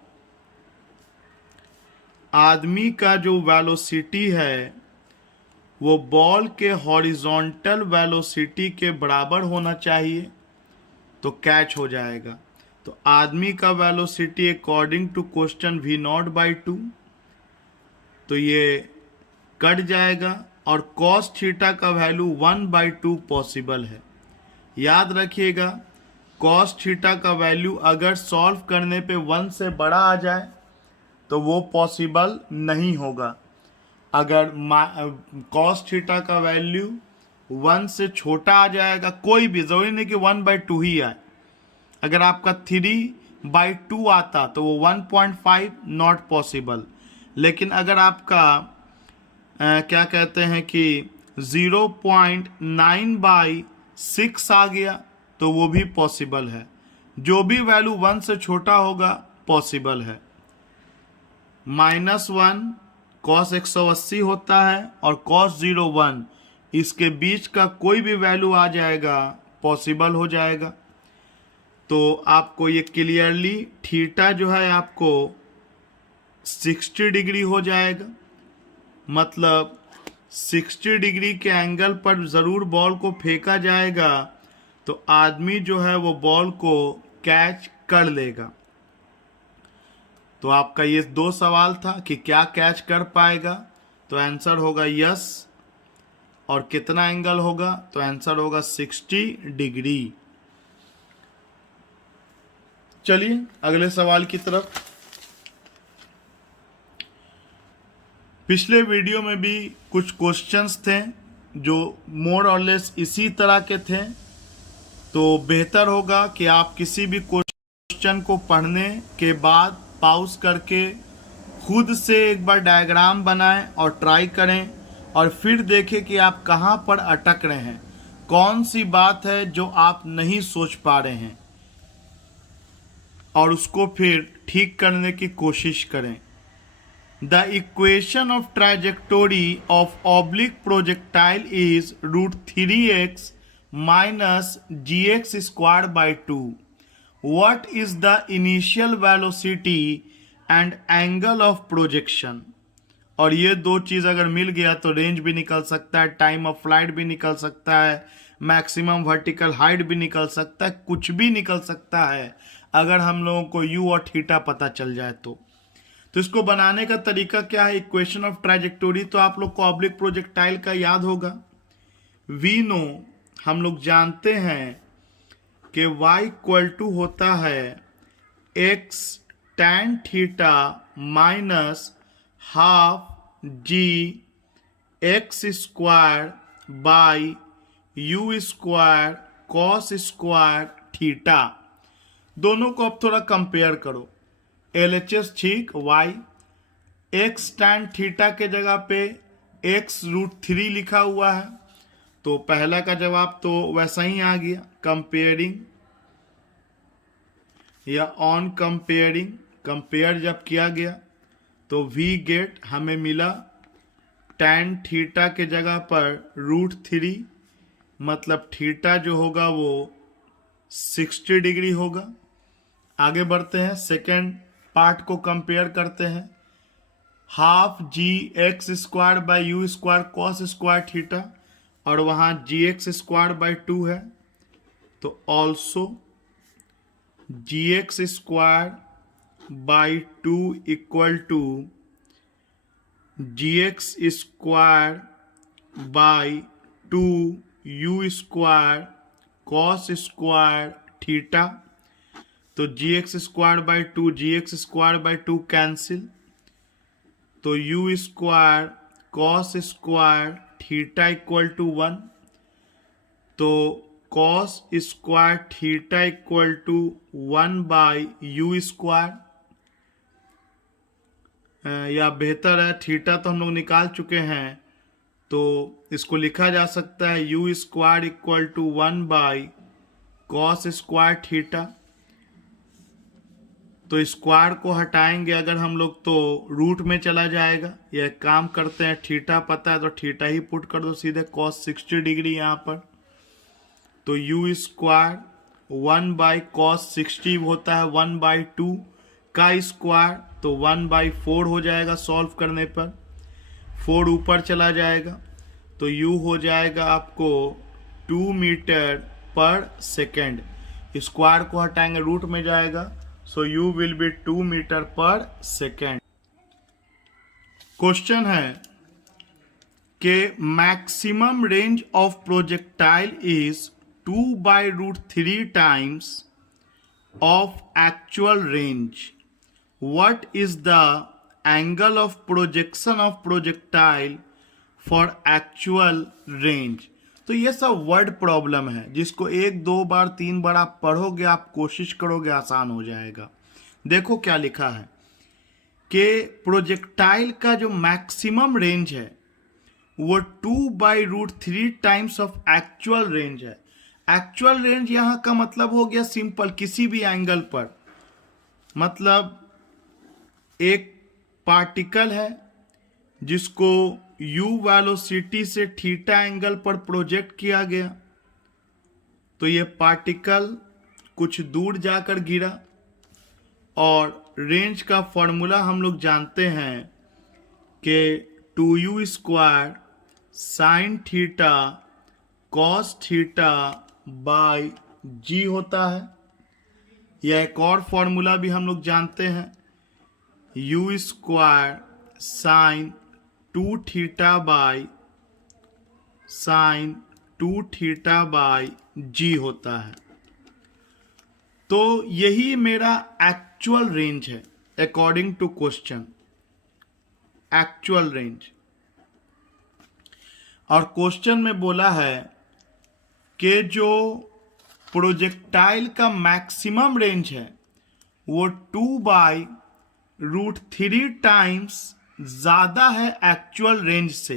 आदमी का जो वेलोसिटी है वो बॉल के हॉरिजॉन्टल वेलोसिटी के बराबर होना चाहिए, तो कैच हो जाएगा। तो आदमी का velocity according to question V0/2, तो ये कट जाएगा और cos थीटा का वैल्यू 1/2 पॉसिबल है। याद रखिएगा, cos थीटा का वैल्यू अगर सॉल्व करने पे 1 से बड़ा आ जाए तो वो पॉसिबल नहीं होगा। अगर cos थीटा का वैल्यू 1 से छोटा आ जाएगा, कोई भी, जरूरी नहीं कि 1/2 ही आए, अगर आपका 3/2 आता तो वो 1.5 नॉट पॉसिबल। लेकिन अगर आपका क्या कहते हैं कि 0.9/6 आ गया तो वो भी पॉसिबल है। जो भी वैल्यू 1 से छोटा होगा पॉसिबल है। -1 cos 180 होता है और cos 0 इसके बीच का कोई भी वैल्यू आ जाएगा, पॉसिबल हो जाएगा। तो आपको ये क्लियरली थीटा जो है आपको 60 डिग्री हो जाएगा, मतलब 60 डिग्री के एंगल पर ज़रूर बॉल को फेंका जाएगा तो आदमी जो है वो बॉल को कैच कर लेगा। तो आपका ये 2 सवाल था कि क्या कैच कर पाएगा, तो आंसर होगा यस। और कितना एंगल होगा, तो आंसर होगा 60 डिग्री। चलिए अगले सवाल की तरफ। पिछले वीडियो में भी कुछ क्वेश्चंस थे जो मोर और लेस इसी तरह के थे, तो बेहतर होगा कि आप किसी भी क्वेश्चन को पढ़ने के बाद पॉज करके खुद से एक बार डायग्राम बनाएं और ट्राई करें और फिर देखें कि आप कहां पर अटक रहे हैं, कौन सी बात है जो आप नहीं सोच पा रहे हैं, और उसको फिर ठीक करने की कोशिश करें। The equation of trajectory of oblique projectile is √3x minus gx squared by 2. What is the initial velocity and angle of projection? और ये 2 चीज़ अगर मिल गया तो रेंज भी निकल सकता है, टाइम ऑफ फ्लाइट भी निकल सकता है, मैक्सिमम वर्टिकल हाइट भी निकल सकता है, कुछ भी निकल सकता है अगर हम लोगों को यू और थीटा पता चल जाए तो। तो इसको बनाने का तरीका क्या है, इक्वेशन ऑफ ट्राजेक्टोरी तो आप लोग को ऑब्लिक प्रोजेक्टाइल का याद होगा। वी नो, हम लोग जानते हैं कि y इक्वल टू होता है x tan theta minus half g x square by u square cos square theta. दोनों को अब थोड़ा कंपेयर करो। LHS ठीक, y x tan थीटा के जगह पे x√3 लिखा हुआ है, तो पहला का जवाब तो वैसा ही आ गया। कंपेयरिंग या ऑन कंपेयरिंग, कंपेयर जब किया गया तो वी गेट हमें मिला tan थीटा के जगह पर √3, मतलब थीटा जो होगा वो 60 डिग्री होगा। आगे बढ़ते हैं, सेकेंड पार्ट को कंपेयर करते हैं। Half g x square by u square cos square theta, और वहाँ जी एक्स स्क्वायर बाई 2 है, तो also g x square by 2 equal to g x square by 2 u square cos square theta. तो g x square by 2 g x square by 2 cancel, तो u square cos square theta equal to 1, तो cos square theta equal to 1 by u square, या बेहतर है थीटा तो हम लोग निकाल चुके हैं, तो इसको लिखा जा सकता है u square equal to 1 by cos square theta. तो स्क्वायर को हटाएंगे अगर हम लोग तो रूट में चला जाएगा, या एक काम करते हैं थीटा पता है तो थीटा ही पुट कर दो सीधे, कॉस 60 डिग्री यहाँ पर, तो यू स्क्वायर 1 बाई कॉस 60 होता है 1 बाई 2 का स्क्वायर, तो 1 बाई 4 हो जाएगा सॉल्व करने पर, 4 ऊपर चला जाएगा, तो यू हो जाएगा आपको 2 मीटर पर सेकेंड। स्क्वायर को हटाएंगे रूट में जाएगा, so you will be 2 metre per second. Question है कि maximum range of projectile is 2 by √3 times of actual range. What is the angle of projection of projectile for actual range? तो ये सब वर्ड प्रॉब्लम है जिसको 1 2 बार 3 बार आप पढ़ोगे, आप कोशिश करोगे, आसान हो जाएगा। देखो क्या लिखा है कि प्रोजेक्टाइल का जो मैक्सिमम रेंज है वो 2 by √3 times of actual range है। एक्चुअल रेंज यहाँ का मतलब हो गया सिंपल, किसी भी एंगल पर, मतलब एक पार्टिकल है जिसको u वेलोसिटी से थीटा एंगल पर प्रोजेक्ट किया गया, तो ये पार्टिकल कुछ दूर जाकर गिरा, और रेंज का फॉर्मूला हम लोग जानते हैं कि 2u square sine theta cos theta by g होता है, या एक और फॉर्मूला भी हम लोग जानते हैं, u square sine 2 theta by sine 2 theta by g होता है। तो यही मेरा एक्चुअल रेंज है according to question, actual range. और क्वेश्चन में बोला है कि जो प्रोजेक्टाइल का मैक्सिमम रेंज है वो 2 बाई √3 टाइम्स ज्यादा है एक्चुअल रेंज से।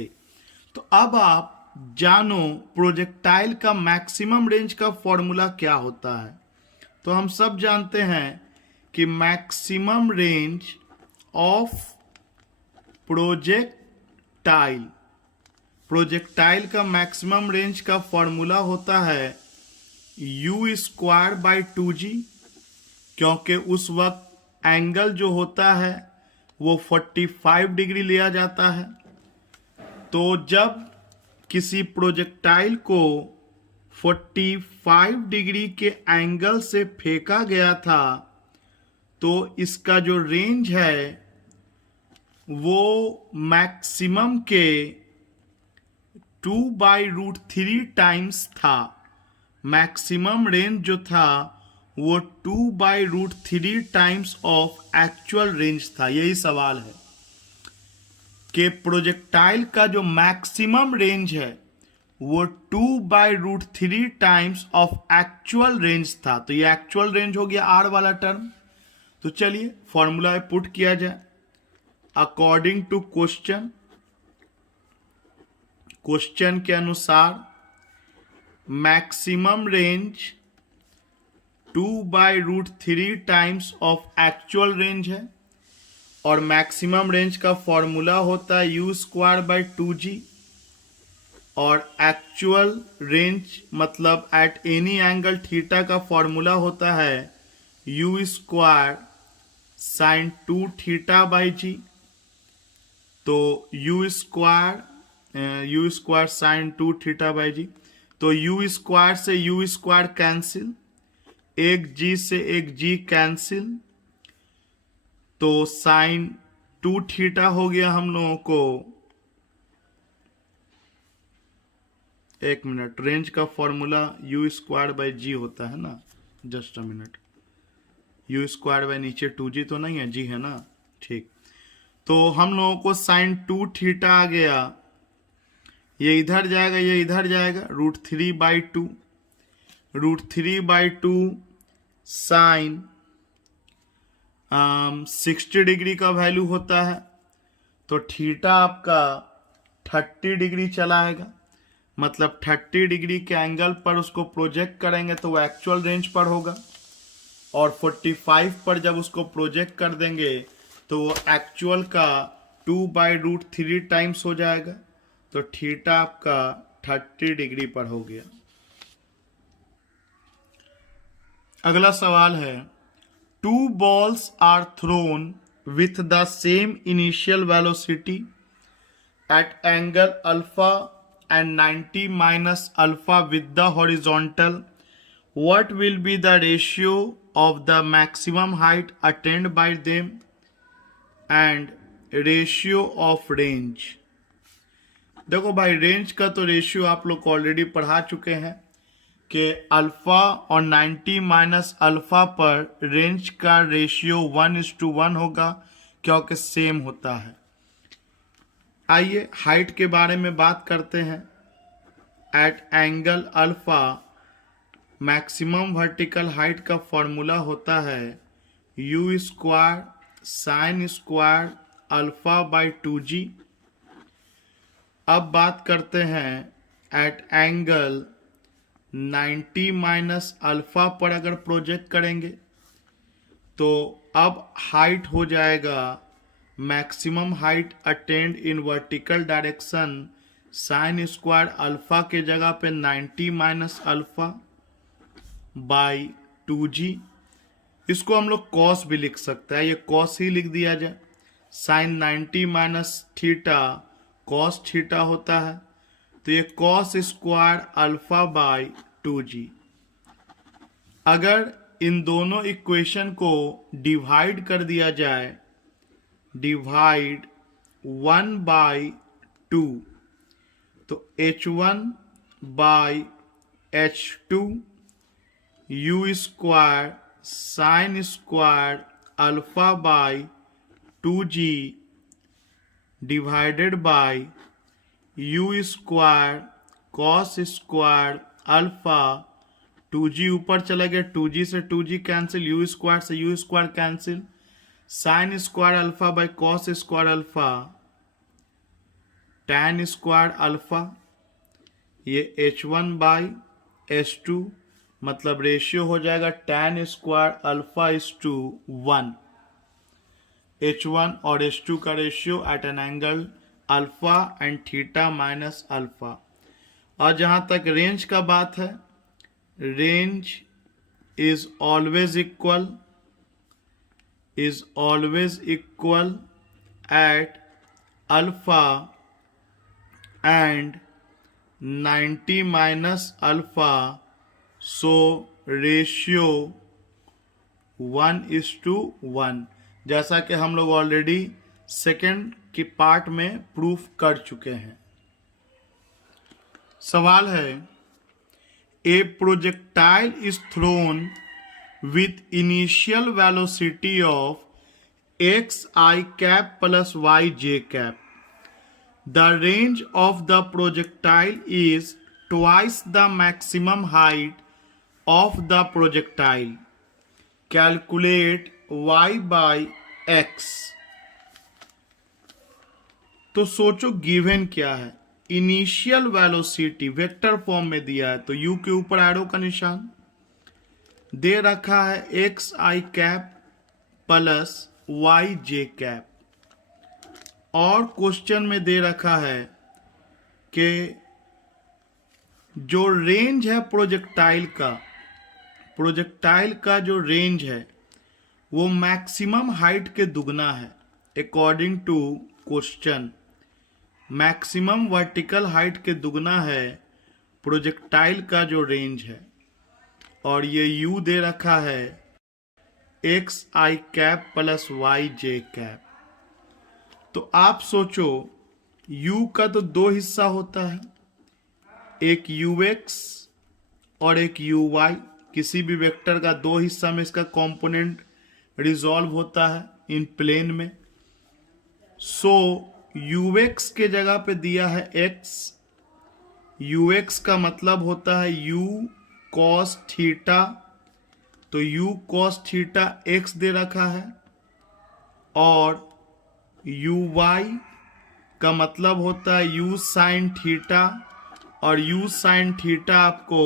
तो अब आप जानो प्रोजेक्टाइल का मैक्सिमम रेंज का फॉर्मूला क्या होता है। तो हम सब जानते हैं कि maximum range of projectile, projectile का मैक्सिमम रेंज का फॉर्मूला होता है यू स्क्वायर बाई 2g, क्योंकि उस वक्त एंगल जो होता है वो 45 डिग्री लिया जाता है। तो जब किसी प्रोजेक्टाइल को 45 डिग्री के एंगल से फेंका गया था तो इसका जो रेंज है वो मैक्सिमम के 2/√3 टाइम्स था। मैक्सिमम रेंज जो था वो 2/√3 टाइम्स ऑफ एक्चुअल रेंज था। यही सवाल है कि प्रोजेक्टाइल का जो मैक्सिमम रेंज है वो 2/√3 टाइम्स ऑफ एक्चुअल रेंज था। तो ये एक्चुअल रेंज हो गया आर वाला टर्म। तो चलिए फॉर्मूला में पुट किया जाए। अकॉर्डिंग टू क्वेश्चन के अनुसार maximum range 2/√3 times of actual range है और मैक्सिमम रेंज का फॉर्मूला होता है u²/2g और एक्चुअल रेंज मतलब एट एनी एंगल थीटा का फॉर्मूला होता है u² sin 2θ/g। तो u² sin 2θ/g, तो u² से u² कैंसिल, एक g से एक g कैंसिल, तो साइन 2θ हो गया हम लोगों को। एक मिनट, रेंज का फॉर्मूला u²/g होता है ना, जस्ट अ मिनट। u² नीचे 2g तो नहीं है, g है ना, ठीक। तो हम लोगों को साइन 2θ आ गया, ये इधर जाएगा ये इधर जाएगा, √3/2, √3/2 साइन 60 डिग्री का वैल्यू होता है, तो थीटा आपका 30 डिग्री चला आएगा। मतलब 30 डिग्री के एंगल पर उसको प्रोजेक्ट करेंगे तो वो एक्चुअल रेंज पर होगा, और 45 पर जब उसको प्रोजेक्ट कर देंगे तो वो एक्चुअल का 2/√3 टाइम्स हो जाएगा। तो थीटा आपका 30 डिग्री पर हो गया। अगला सवाल है, 2 balls are thrown with the same initial velocity at angle alpha and 90 minus alpha with the horizontal. What will be the ratio of the maximum height attained by them and ratio of range? देखो भाई, रेंज का तो रेशियो आप लोग ऑलरेडी पढ़ा चुके हैं कि अल्फा और 90 माइनस अल्फा पर रेंज का रेशियो 1:1 होगा, क्योंकि सेम होता है। आइए हाइट के बारे में बात करते हैं। At angle alpha maximum vertical height का फॉर्मूला होता है u² sin² α/2g। अब बात करते हैं एट एंगल 90 माइनस अल्फा पर अगर प्रोजेक्ट करेंगे तो अब हाइट हो जाएगा maximum height attend in vertical direction sin² alpha के जगह पे 90 माइनस अल्फा बाई 2g। इसको हम लोग कॉस भी लिख सकते हैं, ये कॉस ही लिख दिया जाए। Sine 90 minus theta cos theta होता है, तो ये cos² α/2g। अगर इन दोनों इक्वेशन को डिवाइड कर दिया जाए, डिवाइड 1/2, तो h1/h2 u² sin² α/2g divided by u² cos² α/2g। ऊपर चला गया, 2g से 2g कैंसिल, u² से u² cancel, sin² α/cos² α tan² alpha, ये h1/h2 मतलब रेशियो हो जाएगा tan² α/1। h1 और h2 का ratio at an angle alpha and theta minus alpha. और जहां तक रेंज का बात है, range is always equal at alpha and 90 minus alpha, so ratio 1:1। जैसा कि हम लोग ऑलरेडी सेकंड के पार्ट में प्रूफ कर चुके हैं। सवाल है, a projectile is thrown with initial velocity of xi cap plus yj cap. The range of the projectile is twice the maximum height of the projectile. Calculate y by x. तो सोचो गिवन क्या है। इनिशियल वेलोसिटी वेक्टर फॉर्म में दिया है, तो u के ऊपर एरो का निशान दे रखा है x i cap plus y j cap, और क्वेश्चन में दे रखा है कि जो रेंज है प्रोजेक्टाइल का जो रेंज है वो मैक्सिमम हाइट के दुगना है। According to question maximum vertical height के दुगना है प्रोजेक्टाइल का जो रेंज है, और ये u दे रखा है x i cap plus y j cap. तो आप सोचो u का तो दो हिस्सा होता है, एक ux और एक uy। किसी भी वेक्टर का दो हिस्सा में इसका कंपोनेंट रिजॉल्व होता है इन प्लेन में। सो ux के जगह पे दिया है x, ux का मतलब होता है u कॉस थीटा, तो u कॉस थीटा x दे रखा है, और uy का मतलब होता है u साइन थीटा, और u साइन थीटा आपको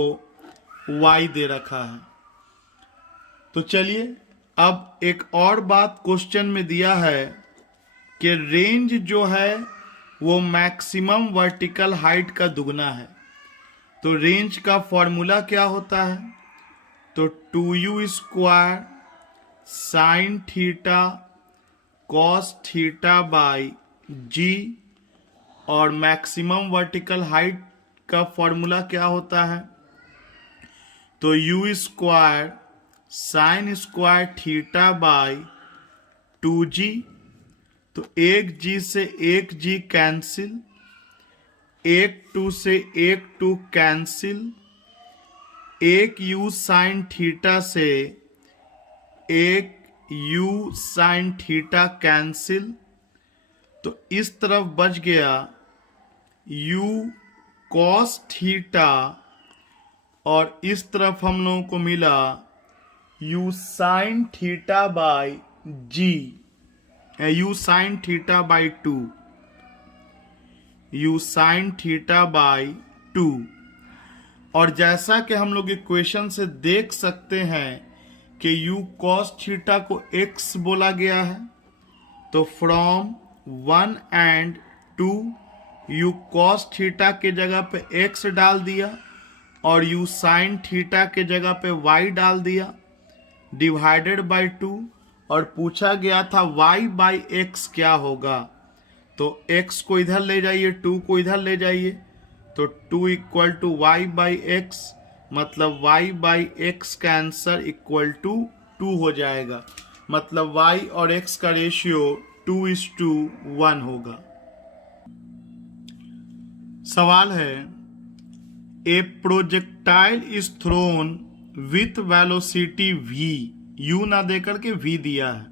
y दे रखा है। तो चलिए अब एक और बात क्वेश्चन में दिया है कि रेंज जो है वो मैक्सिमम वर्टिकल हाइट का दुगना है। तो रेंज का फॉर्मूला क्या होता है? तो 2u square sine theta cos theta by g, और मैक्सिमम वर्टिकल हाइट का फॉर्मूला क्या होता है? तो u square sine square theta by 2g। तो एक g से एक g कैंसिल, एक 2 से एक 2 कैंसिल, एक u साइन थीटा से एक u साइन थीटा कैंसिल। तो इस तरफ बच गया u कॉस थीटा, और इस तरफ हम लोगों को मिला u sign theta by g, u sign theta by 2, u sign theta by 2। और जैसा कि हम लोग इक्वेशन से देख सकते हैं कि u cos थीटा को x बोला गया है, तो from 1 and 2 u cos theta के जगह पे x डाल दिया, और u साइन थीटा के जगह पे y डाल दिया, डिवाइडेड बाई 2। और पूछा गया था y बाई एक्स क्या होगा, तो x को इधर ले जाइए, 2 को इधर ले जाइए, तो 2 equal to y by x, मतलब y बाई एक्स का आंसर इक्वल टू 2 हो जाएगा। मतलब y और x का रेशियो 2:1 होगा। सवाल है, a projectile is thrown with velocity v, u ना देकर के v दिया है,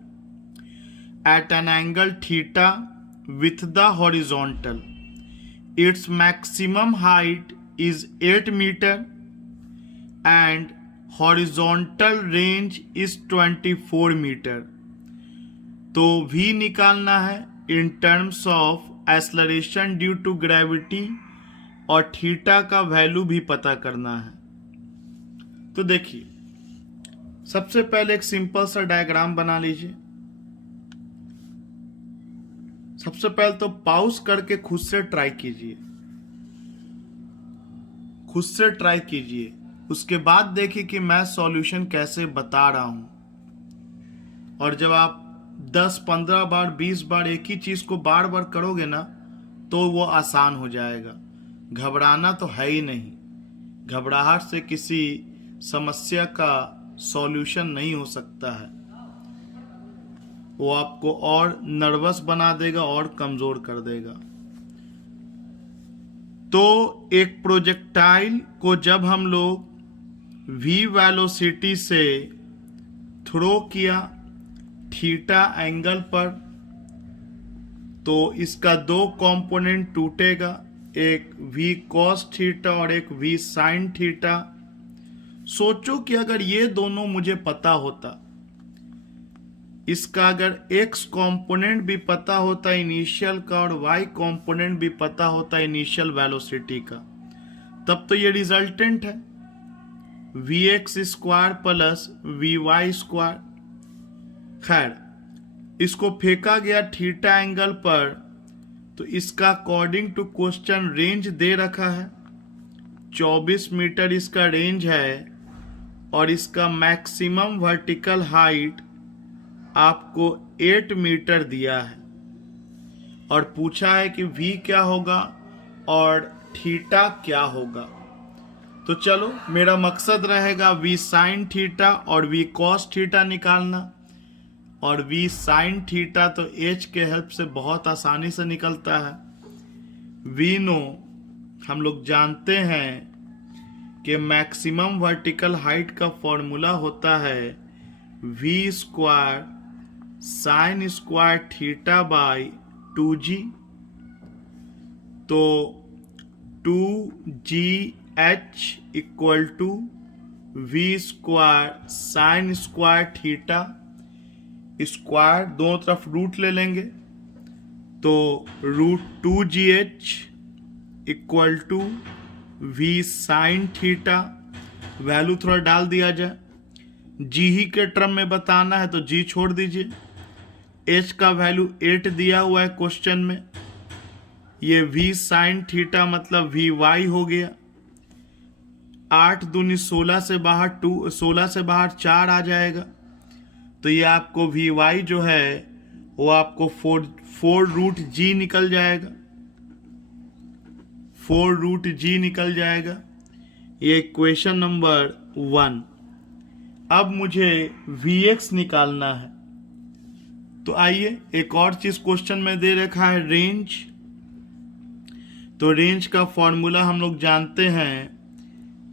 at an angle theta with the horizontal. Its maximum height is 8 meter and horizontal range is 24 meter. तो v निकालना है in terms of acceleration due to gravity, और थीटा का वैल्यू भी पता करना है। तो देखिए सबसे पहले एक सिंपल सा डायग्राम बना लीजिए। सबसे पहले तो पॉज करके खुद से ट्राई कीजिए, उसके बाद देखिए कि मैं सॉल्यूशन कैसे बता रहा हूं। और जब आप 10, 15 बार, 20 बार एक ही चीज को बार बार करोगे ना, तो वो आसान हो जाएगा। घबराना तो है ही नहीं, घबराहट से किसी समस्या का सॉल्यूशन नहीं हो सकता है। वो आपको और नर्वस बना देगा और कमजोर कर देगा। तो एक प्रोजेक्टाइल को जब हम लोग v वेलोसिटी से थ्रो किया थीटा एंगल पर, तो इसका दो कंपोनेंट टूटेगा, एक v cos थीटा और एक v sin थीटा। सोचो कि अगर ये दोनों मुझे पता होता, इसका अगर x कंपोनेंट भी पता होता इनिशियल का और y कंपोनेंट भी पता होता इनिशियल वेलोसिटी का, तब तो ये रिजल्टेंट है vx square plus vy square. खैर, इसको फेंका गया थीटा एंगल पर, तो इसका अकॉर्डिंग टू क्वेश्चन रेंज दे रखा है 24 मीटर इसका रेंज है, और इसका मैक्सिमम वर्टिकल हाइट आपको 8 मीटर दिया है, और पूछा है कि v क्या होगा और थीटा क्या होगा। तो चलो, मेरा मकसद रहेगा v साइन थीटा और v कॉस थीटा निकालना, और v साइन थीटा तो h के हेल्प से बहुत आसानी से निकलता है। v नो हम लोग जानते हैं कि मैक्सिमम वर्टिकल हाइट का फॉर्मूला होता है v square sine square theta by 2g। तो 2gh equal to v square sine square theta, square दोनों तरफ रूट ले लेंगे, तो root 2gh equal to v sine theta. Value थोड़ा डाल दिया जाए, g ही के टर्म में बताना है तो g छोड़ दीजिए। h का वैल्यू 8 दिया हुआ है क्वेश्चन में, ये v साइन थीटा मतलब vy हो गया। 8 दूनी 16 से बाहर 16 से बाहर 4 आ जाएगा, तो ये आपको vy जो है वो आपको 4 रूट g निकल जाएगा, 4 रूट g निकल जाएगा। ये इक्वेशन नंबर 1। अब मुझे vx निकालना है, तो आइए एक और चीज क्वेश्चन में दे रखा है रेंज। तो रेंज का फॉर्मूला हम लोग जानते हैं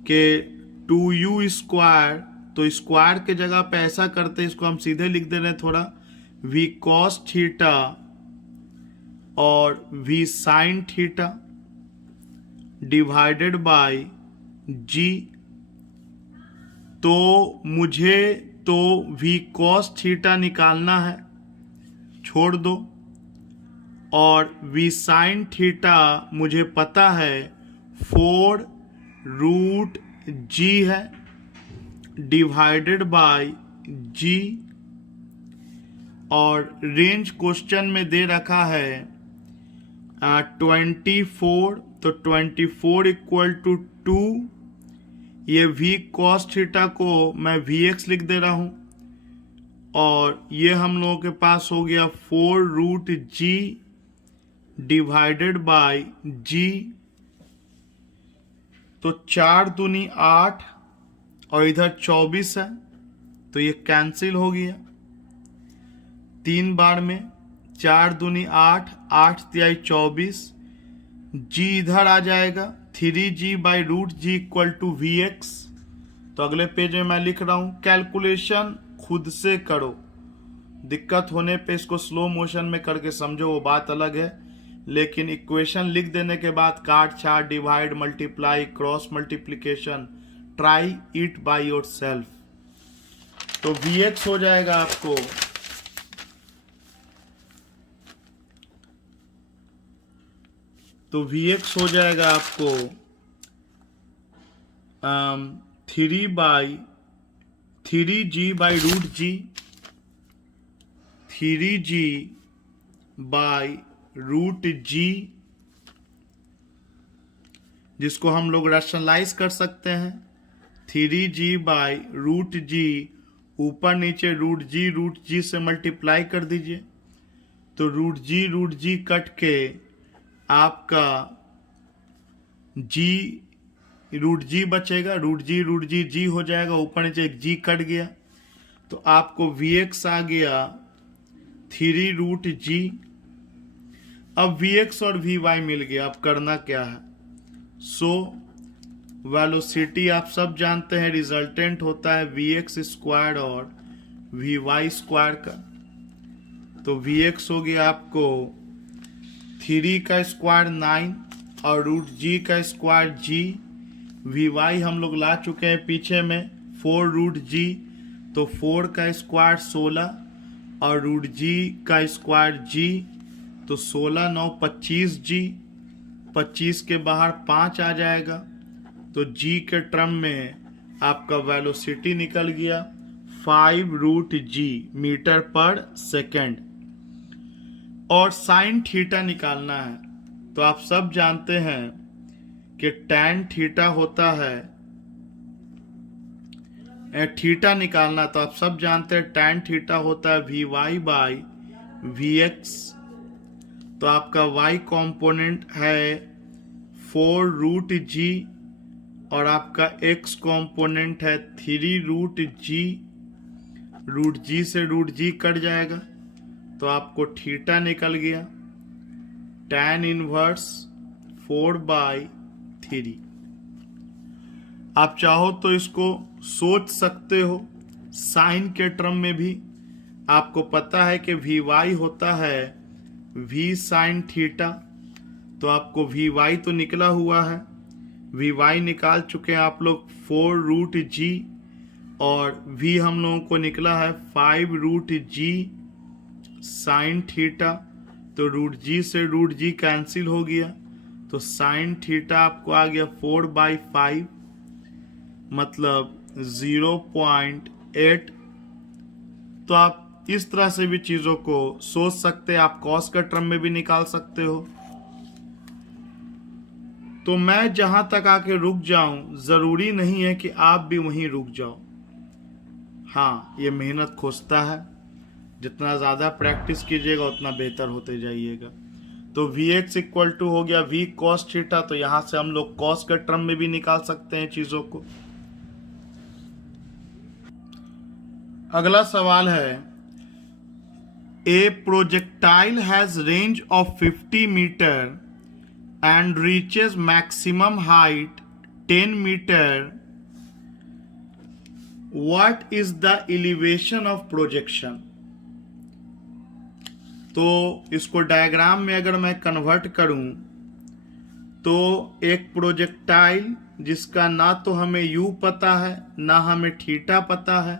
कि 2u स्क्वायर, तो स्क्वायर के जगह पे ऐसा करते हैं, इसको हम सीधे लिख दे रहे हैं थोड़ा, v cos थीटा और v sin theta divided by g। तो मुझे तो v cos थीटा निकालना है, छोड़ दो, और v sin थीटा मुझे पता है 4 रूट g है डिवाइडेड बाय g, और रेंज क्वेश्चन में दे रखा है 24, तो 24 इक्वल टू 2। ये v cos थीटा को मैं vx लिख दे रहा हूं, और ये हम लोगों के पास हो गया 4 root g divided by g। तो 4 दूनी 8 और इधर 24 है, तो ये कैंसिल हो गया 3 बार में। 4 दूनी 8, 8 तिहाई 24, g इधर आ जाएगा 3g by root g equal to vx। तो अगले पेज में मैं लिख रहा हूं, कैलकुलेशन खुद से करो, दिक्कत होने पे इसको स्लो मोशन में करके समझो, वो बात अलग है, लेकिन इक्वेशन लिख देने के बाद काट छाट divide multiply cross multiplication try it by yourself. तो vx हो जाएगा आपको vx हो जाएगा आपको 3g by root g, 3g by root g, जिसको हम लोग रैशनलाइज कर सकते हैं। 3g बाई रूट जी, ऊपर नीचे रूट जी से मल्टीप्लाई कर दीजिए, तो रूट जी कट के आपका रूट जी बचेगा, रूट जी हो जाएगा, ऊपर नीचे एक जी कट गया, तो आपको vx आ गया 3√g। अब vx और vy मिल गया। अब करना क्या है? वेलोसिटी आप सब जानते हैं रिजल्टेंट होता है vx स्क्वायर और vy स्क्वायर का। तो vx हो गया आपको 3 का स्क्वायर 9 और √g का स्क्वायर g। vy हम लोग ला चुके हैं पीछे में 4√g, तो 4 का स्क्वायर 16 और √g का स्क्वायर g, तो 16 9 25g। 25 के बाहर 5 आ जाएगा, तो g के टर्म में आपका वेलोसिटी निकल गया 5√g मीटर पर सेकेंड। और साइन थीटा निकालना है, तो आप सब जानते हैं कि टैन थीटा होता है, थीटा निकालना तो आप सब जानते हैं टैन थीटा होता है vy/vx। तो आपका y कंपोनेंट है 4√g और आपका x कंपोनेंट है 3√g। √g से √g कट जाएगा, तो आपको थीटा निकल गया tan इनवर्स 4/3। आप चाहो तो इसको सोच सकते हो साइन के टर्म में भी। आपको पता है कि vy होता है v साइन थीटा, तो आपको vy तो निकला हुआ है, vy निकाल चुके हैं आप लोग 4√g और v हम लोगों को निकला है 5√g साइन थीटा। तो √g से √g कैंसिल हो गया, तो साइन थीटा आपको आ गया 4/5 मतलब 0.8। तो आप इस तरह से भी चीजों को सोच सकते हैं। आप कॉस का टर्म में भी निकाल सकते हो। तो मैं जहां तक आके रुक जाऊं, जरूरी नहीं है कि आप भी वहीं रुक जाओ। हाँ, ये मेहनत खोजता है, जितना ज्यादा प्रैक्टिस कीजिएगा उतना बेहतर होते जाइएगा। तो vx इक्वल टू हो गया v cos थीटा, तो यहां से हम लोग cos के टर्म में भी निकाल सकते हैं चीजों को। अगला सवाल है, a projectile has range of 50 metre and reaches maximum height 10 meter. What is the elevation of projection? तो इसको डायग्राम में अगर मैं कन्वर्ट करूं, तो एक प्रोजेक्टाइल जिसका ना तो हमें u पता है ना हमें थीटा पता है,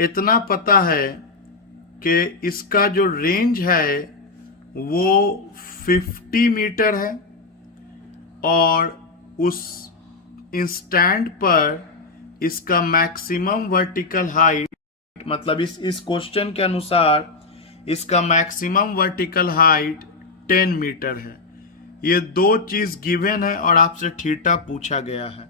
इतना पता है कि इसका जो रेंज है वो 50 मीटर है और उस इंस्टेंट पर इसका मैक्सिमम वर्टिकल हाइट, मतलब इस क्वेश्चन के अनुसार इसका मैक्सिमम वर्टिकल हाइट 10 मीटर है। ये दो चीज गिवन है और आपसे थीटा पूछा गया है।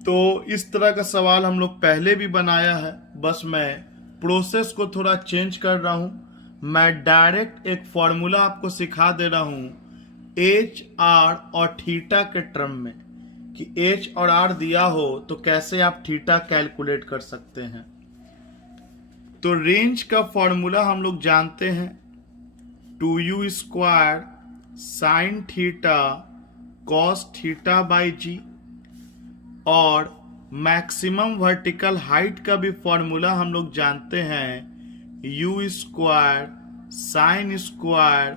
तो इस तरह का सवाल हम लोग पहले भी बनाया है, बस मैं प्रोसेस को थोड़ा चेंज कर रहा हूं। मैं डायरेक्ट एक फॉर्मूला आपको सिखा दे रहा हूं एच आर और थीटा के टर्म में, कि एच और आर दिया हो तो कैसे आप थीटा कैलकुलेट कर सकते हैं। तो रेंज का फॉर्मूला हम लोग जानते हैं 2u square sine theta cos theta by g, और मैक्सिमम वर्टिकल हाइट का भी फॉर्मूला हम लोग जानते हैं u square sine square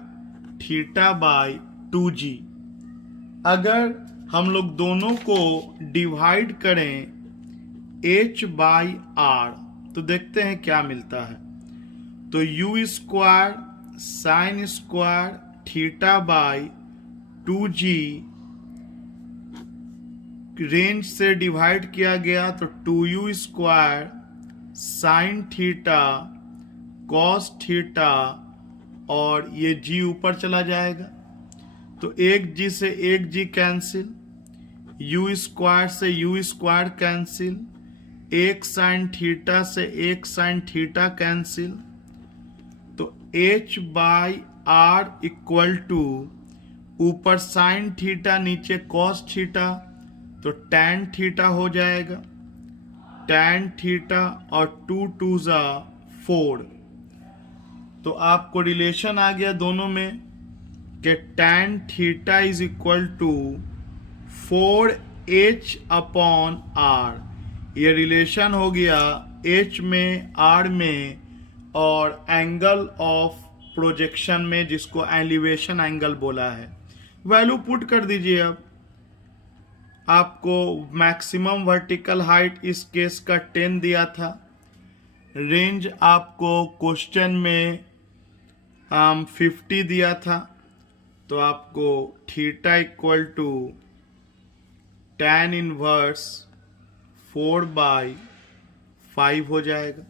theta by 2g। अगर हम लोग दोनों को डिवाइड करें h/r तो देखते हैं क्या मिलता है। तो u square sine square theta by 2g range से डिवाइड किया गया, तो 2u square sine theta cos theta, और ये g ऊपर चला जाएगा तो एक g से एक g कैंसिल, u स्क्वायर से u स्क्वायर कैंसिल, एक साइन थीटा से एक साइन थीटा कैंसिल। तो h/r इक्वल टू ऊपर साइन थीटा नीचे कॉस थीटा, तो tan थीटा हो जाएगा, tan थीटा और 2 2 4। तो आपको रिलेशन आ गया दोनों में कि tan theta is equal to 4h upon r। ये रिलेशन हो गया h में, r में और एंगल ऑफ प्रोजेक्शन में, जिसको एलिवेशन एंगल बोला है। वैल्यू पुट कर दीजिए। अब आपको मैक्सिमम वर्टिकल हाइट इस केस का 10 दिया था। रेंज आपको क्वेश्चन में 50 दिया था। तो आपको theta equal to tan inverse 4/5 हो जाएगा।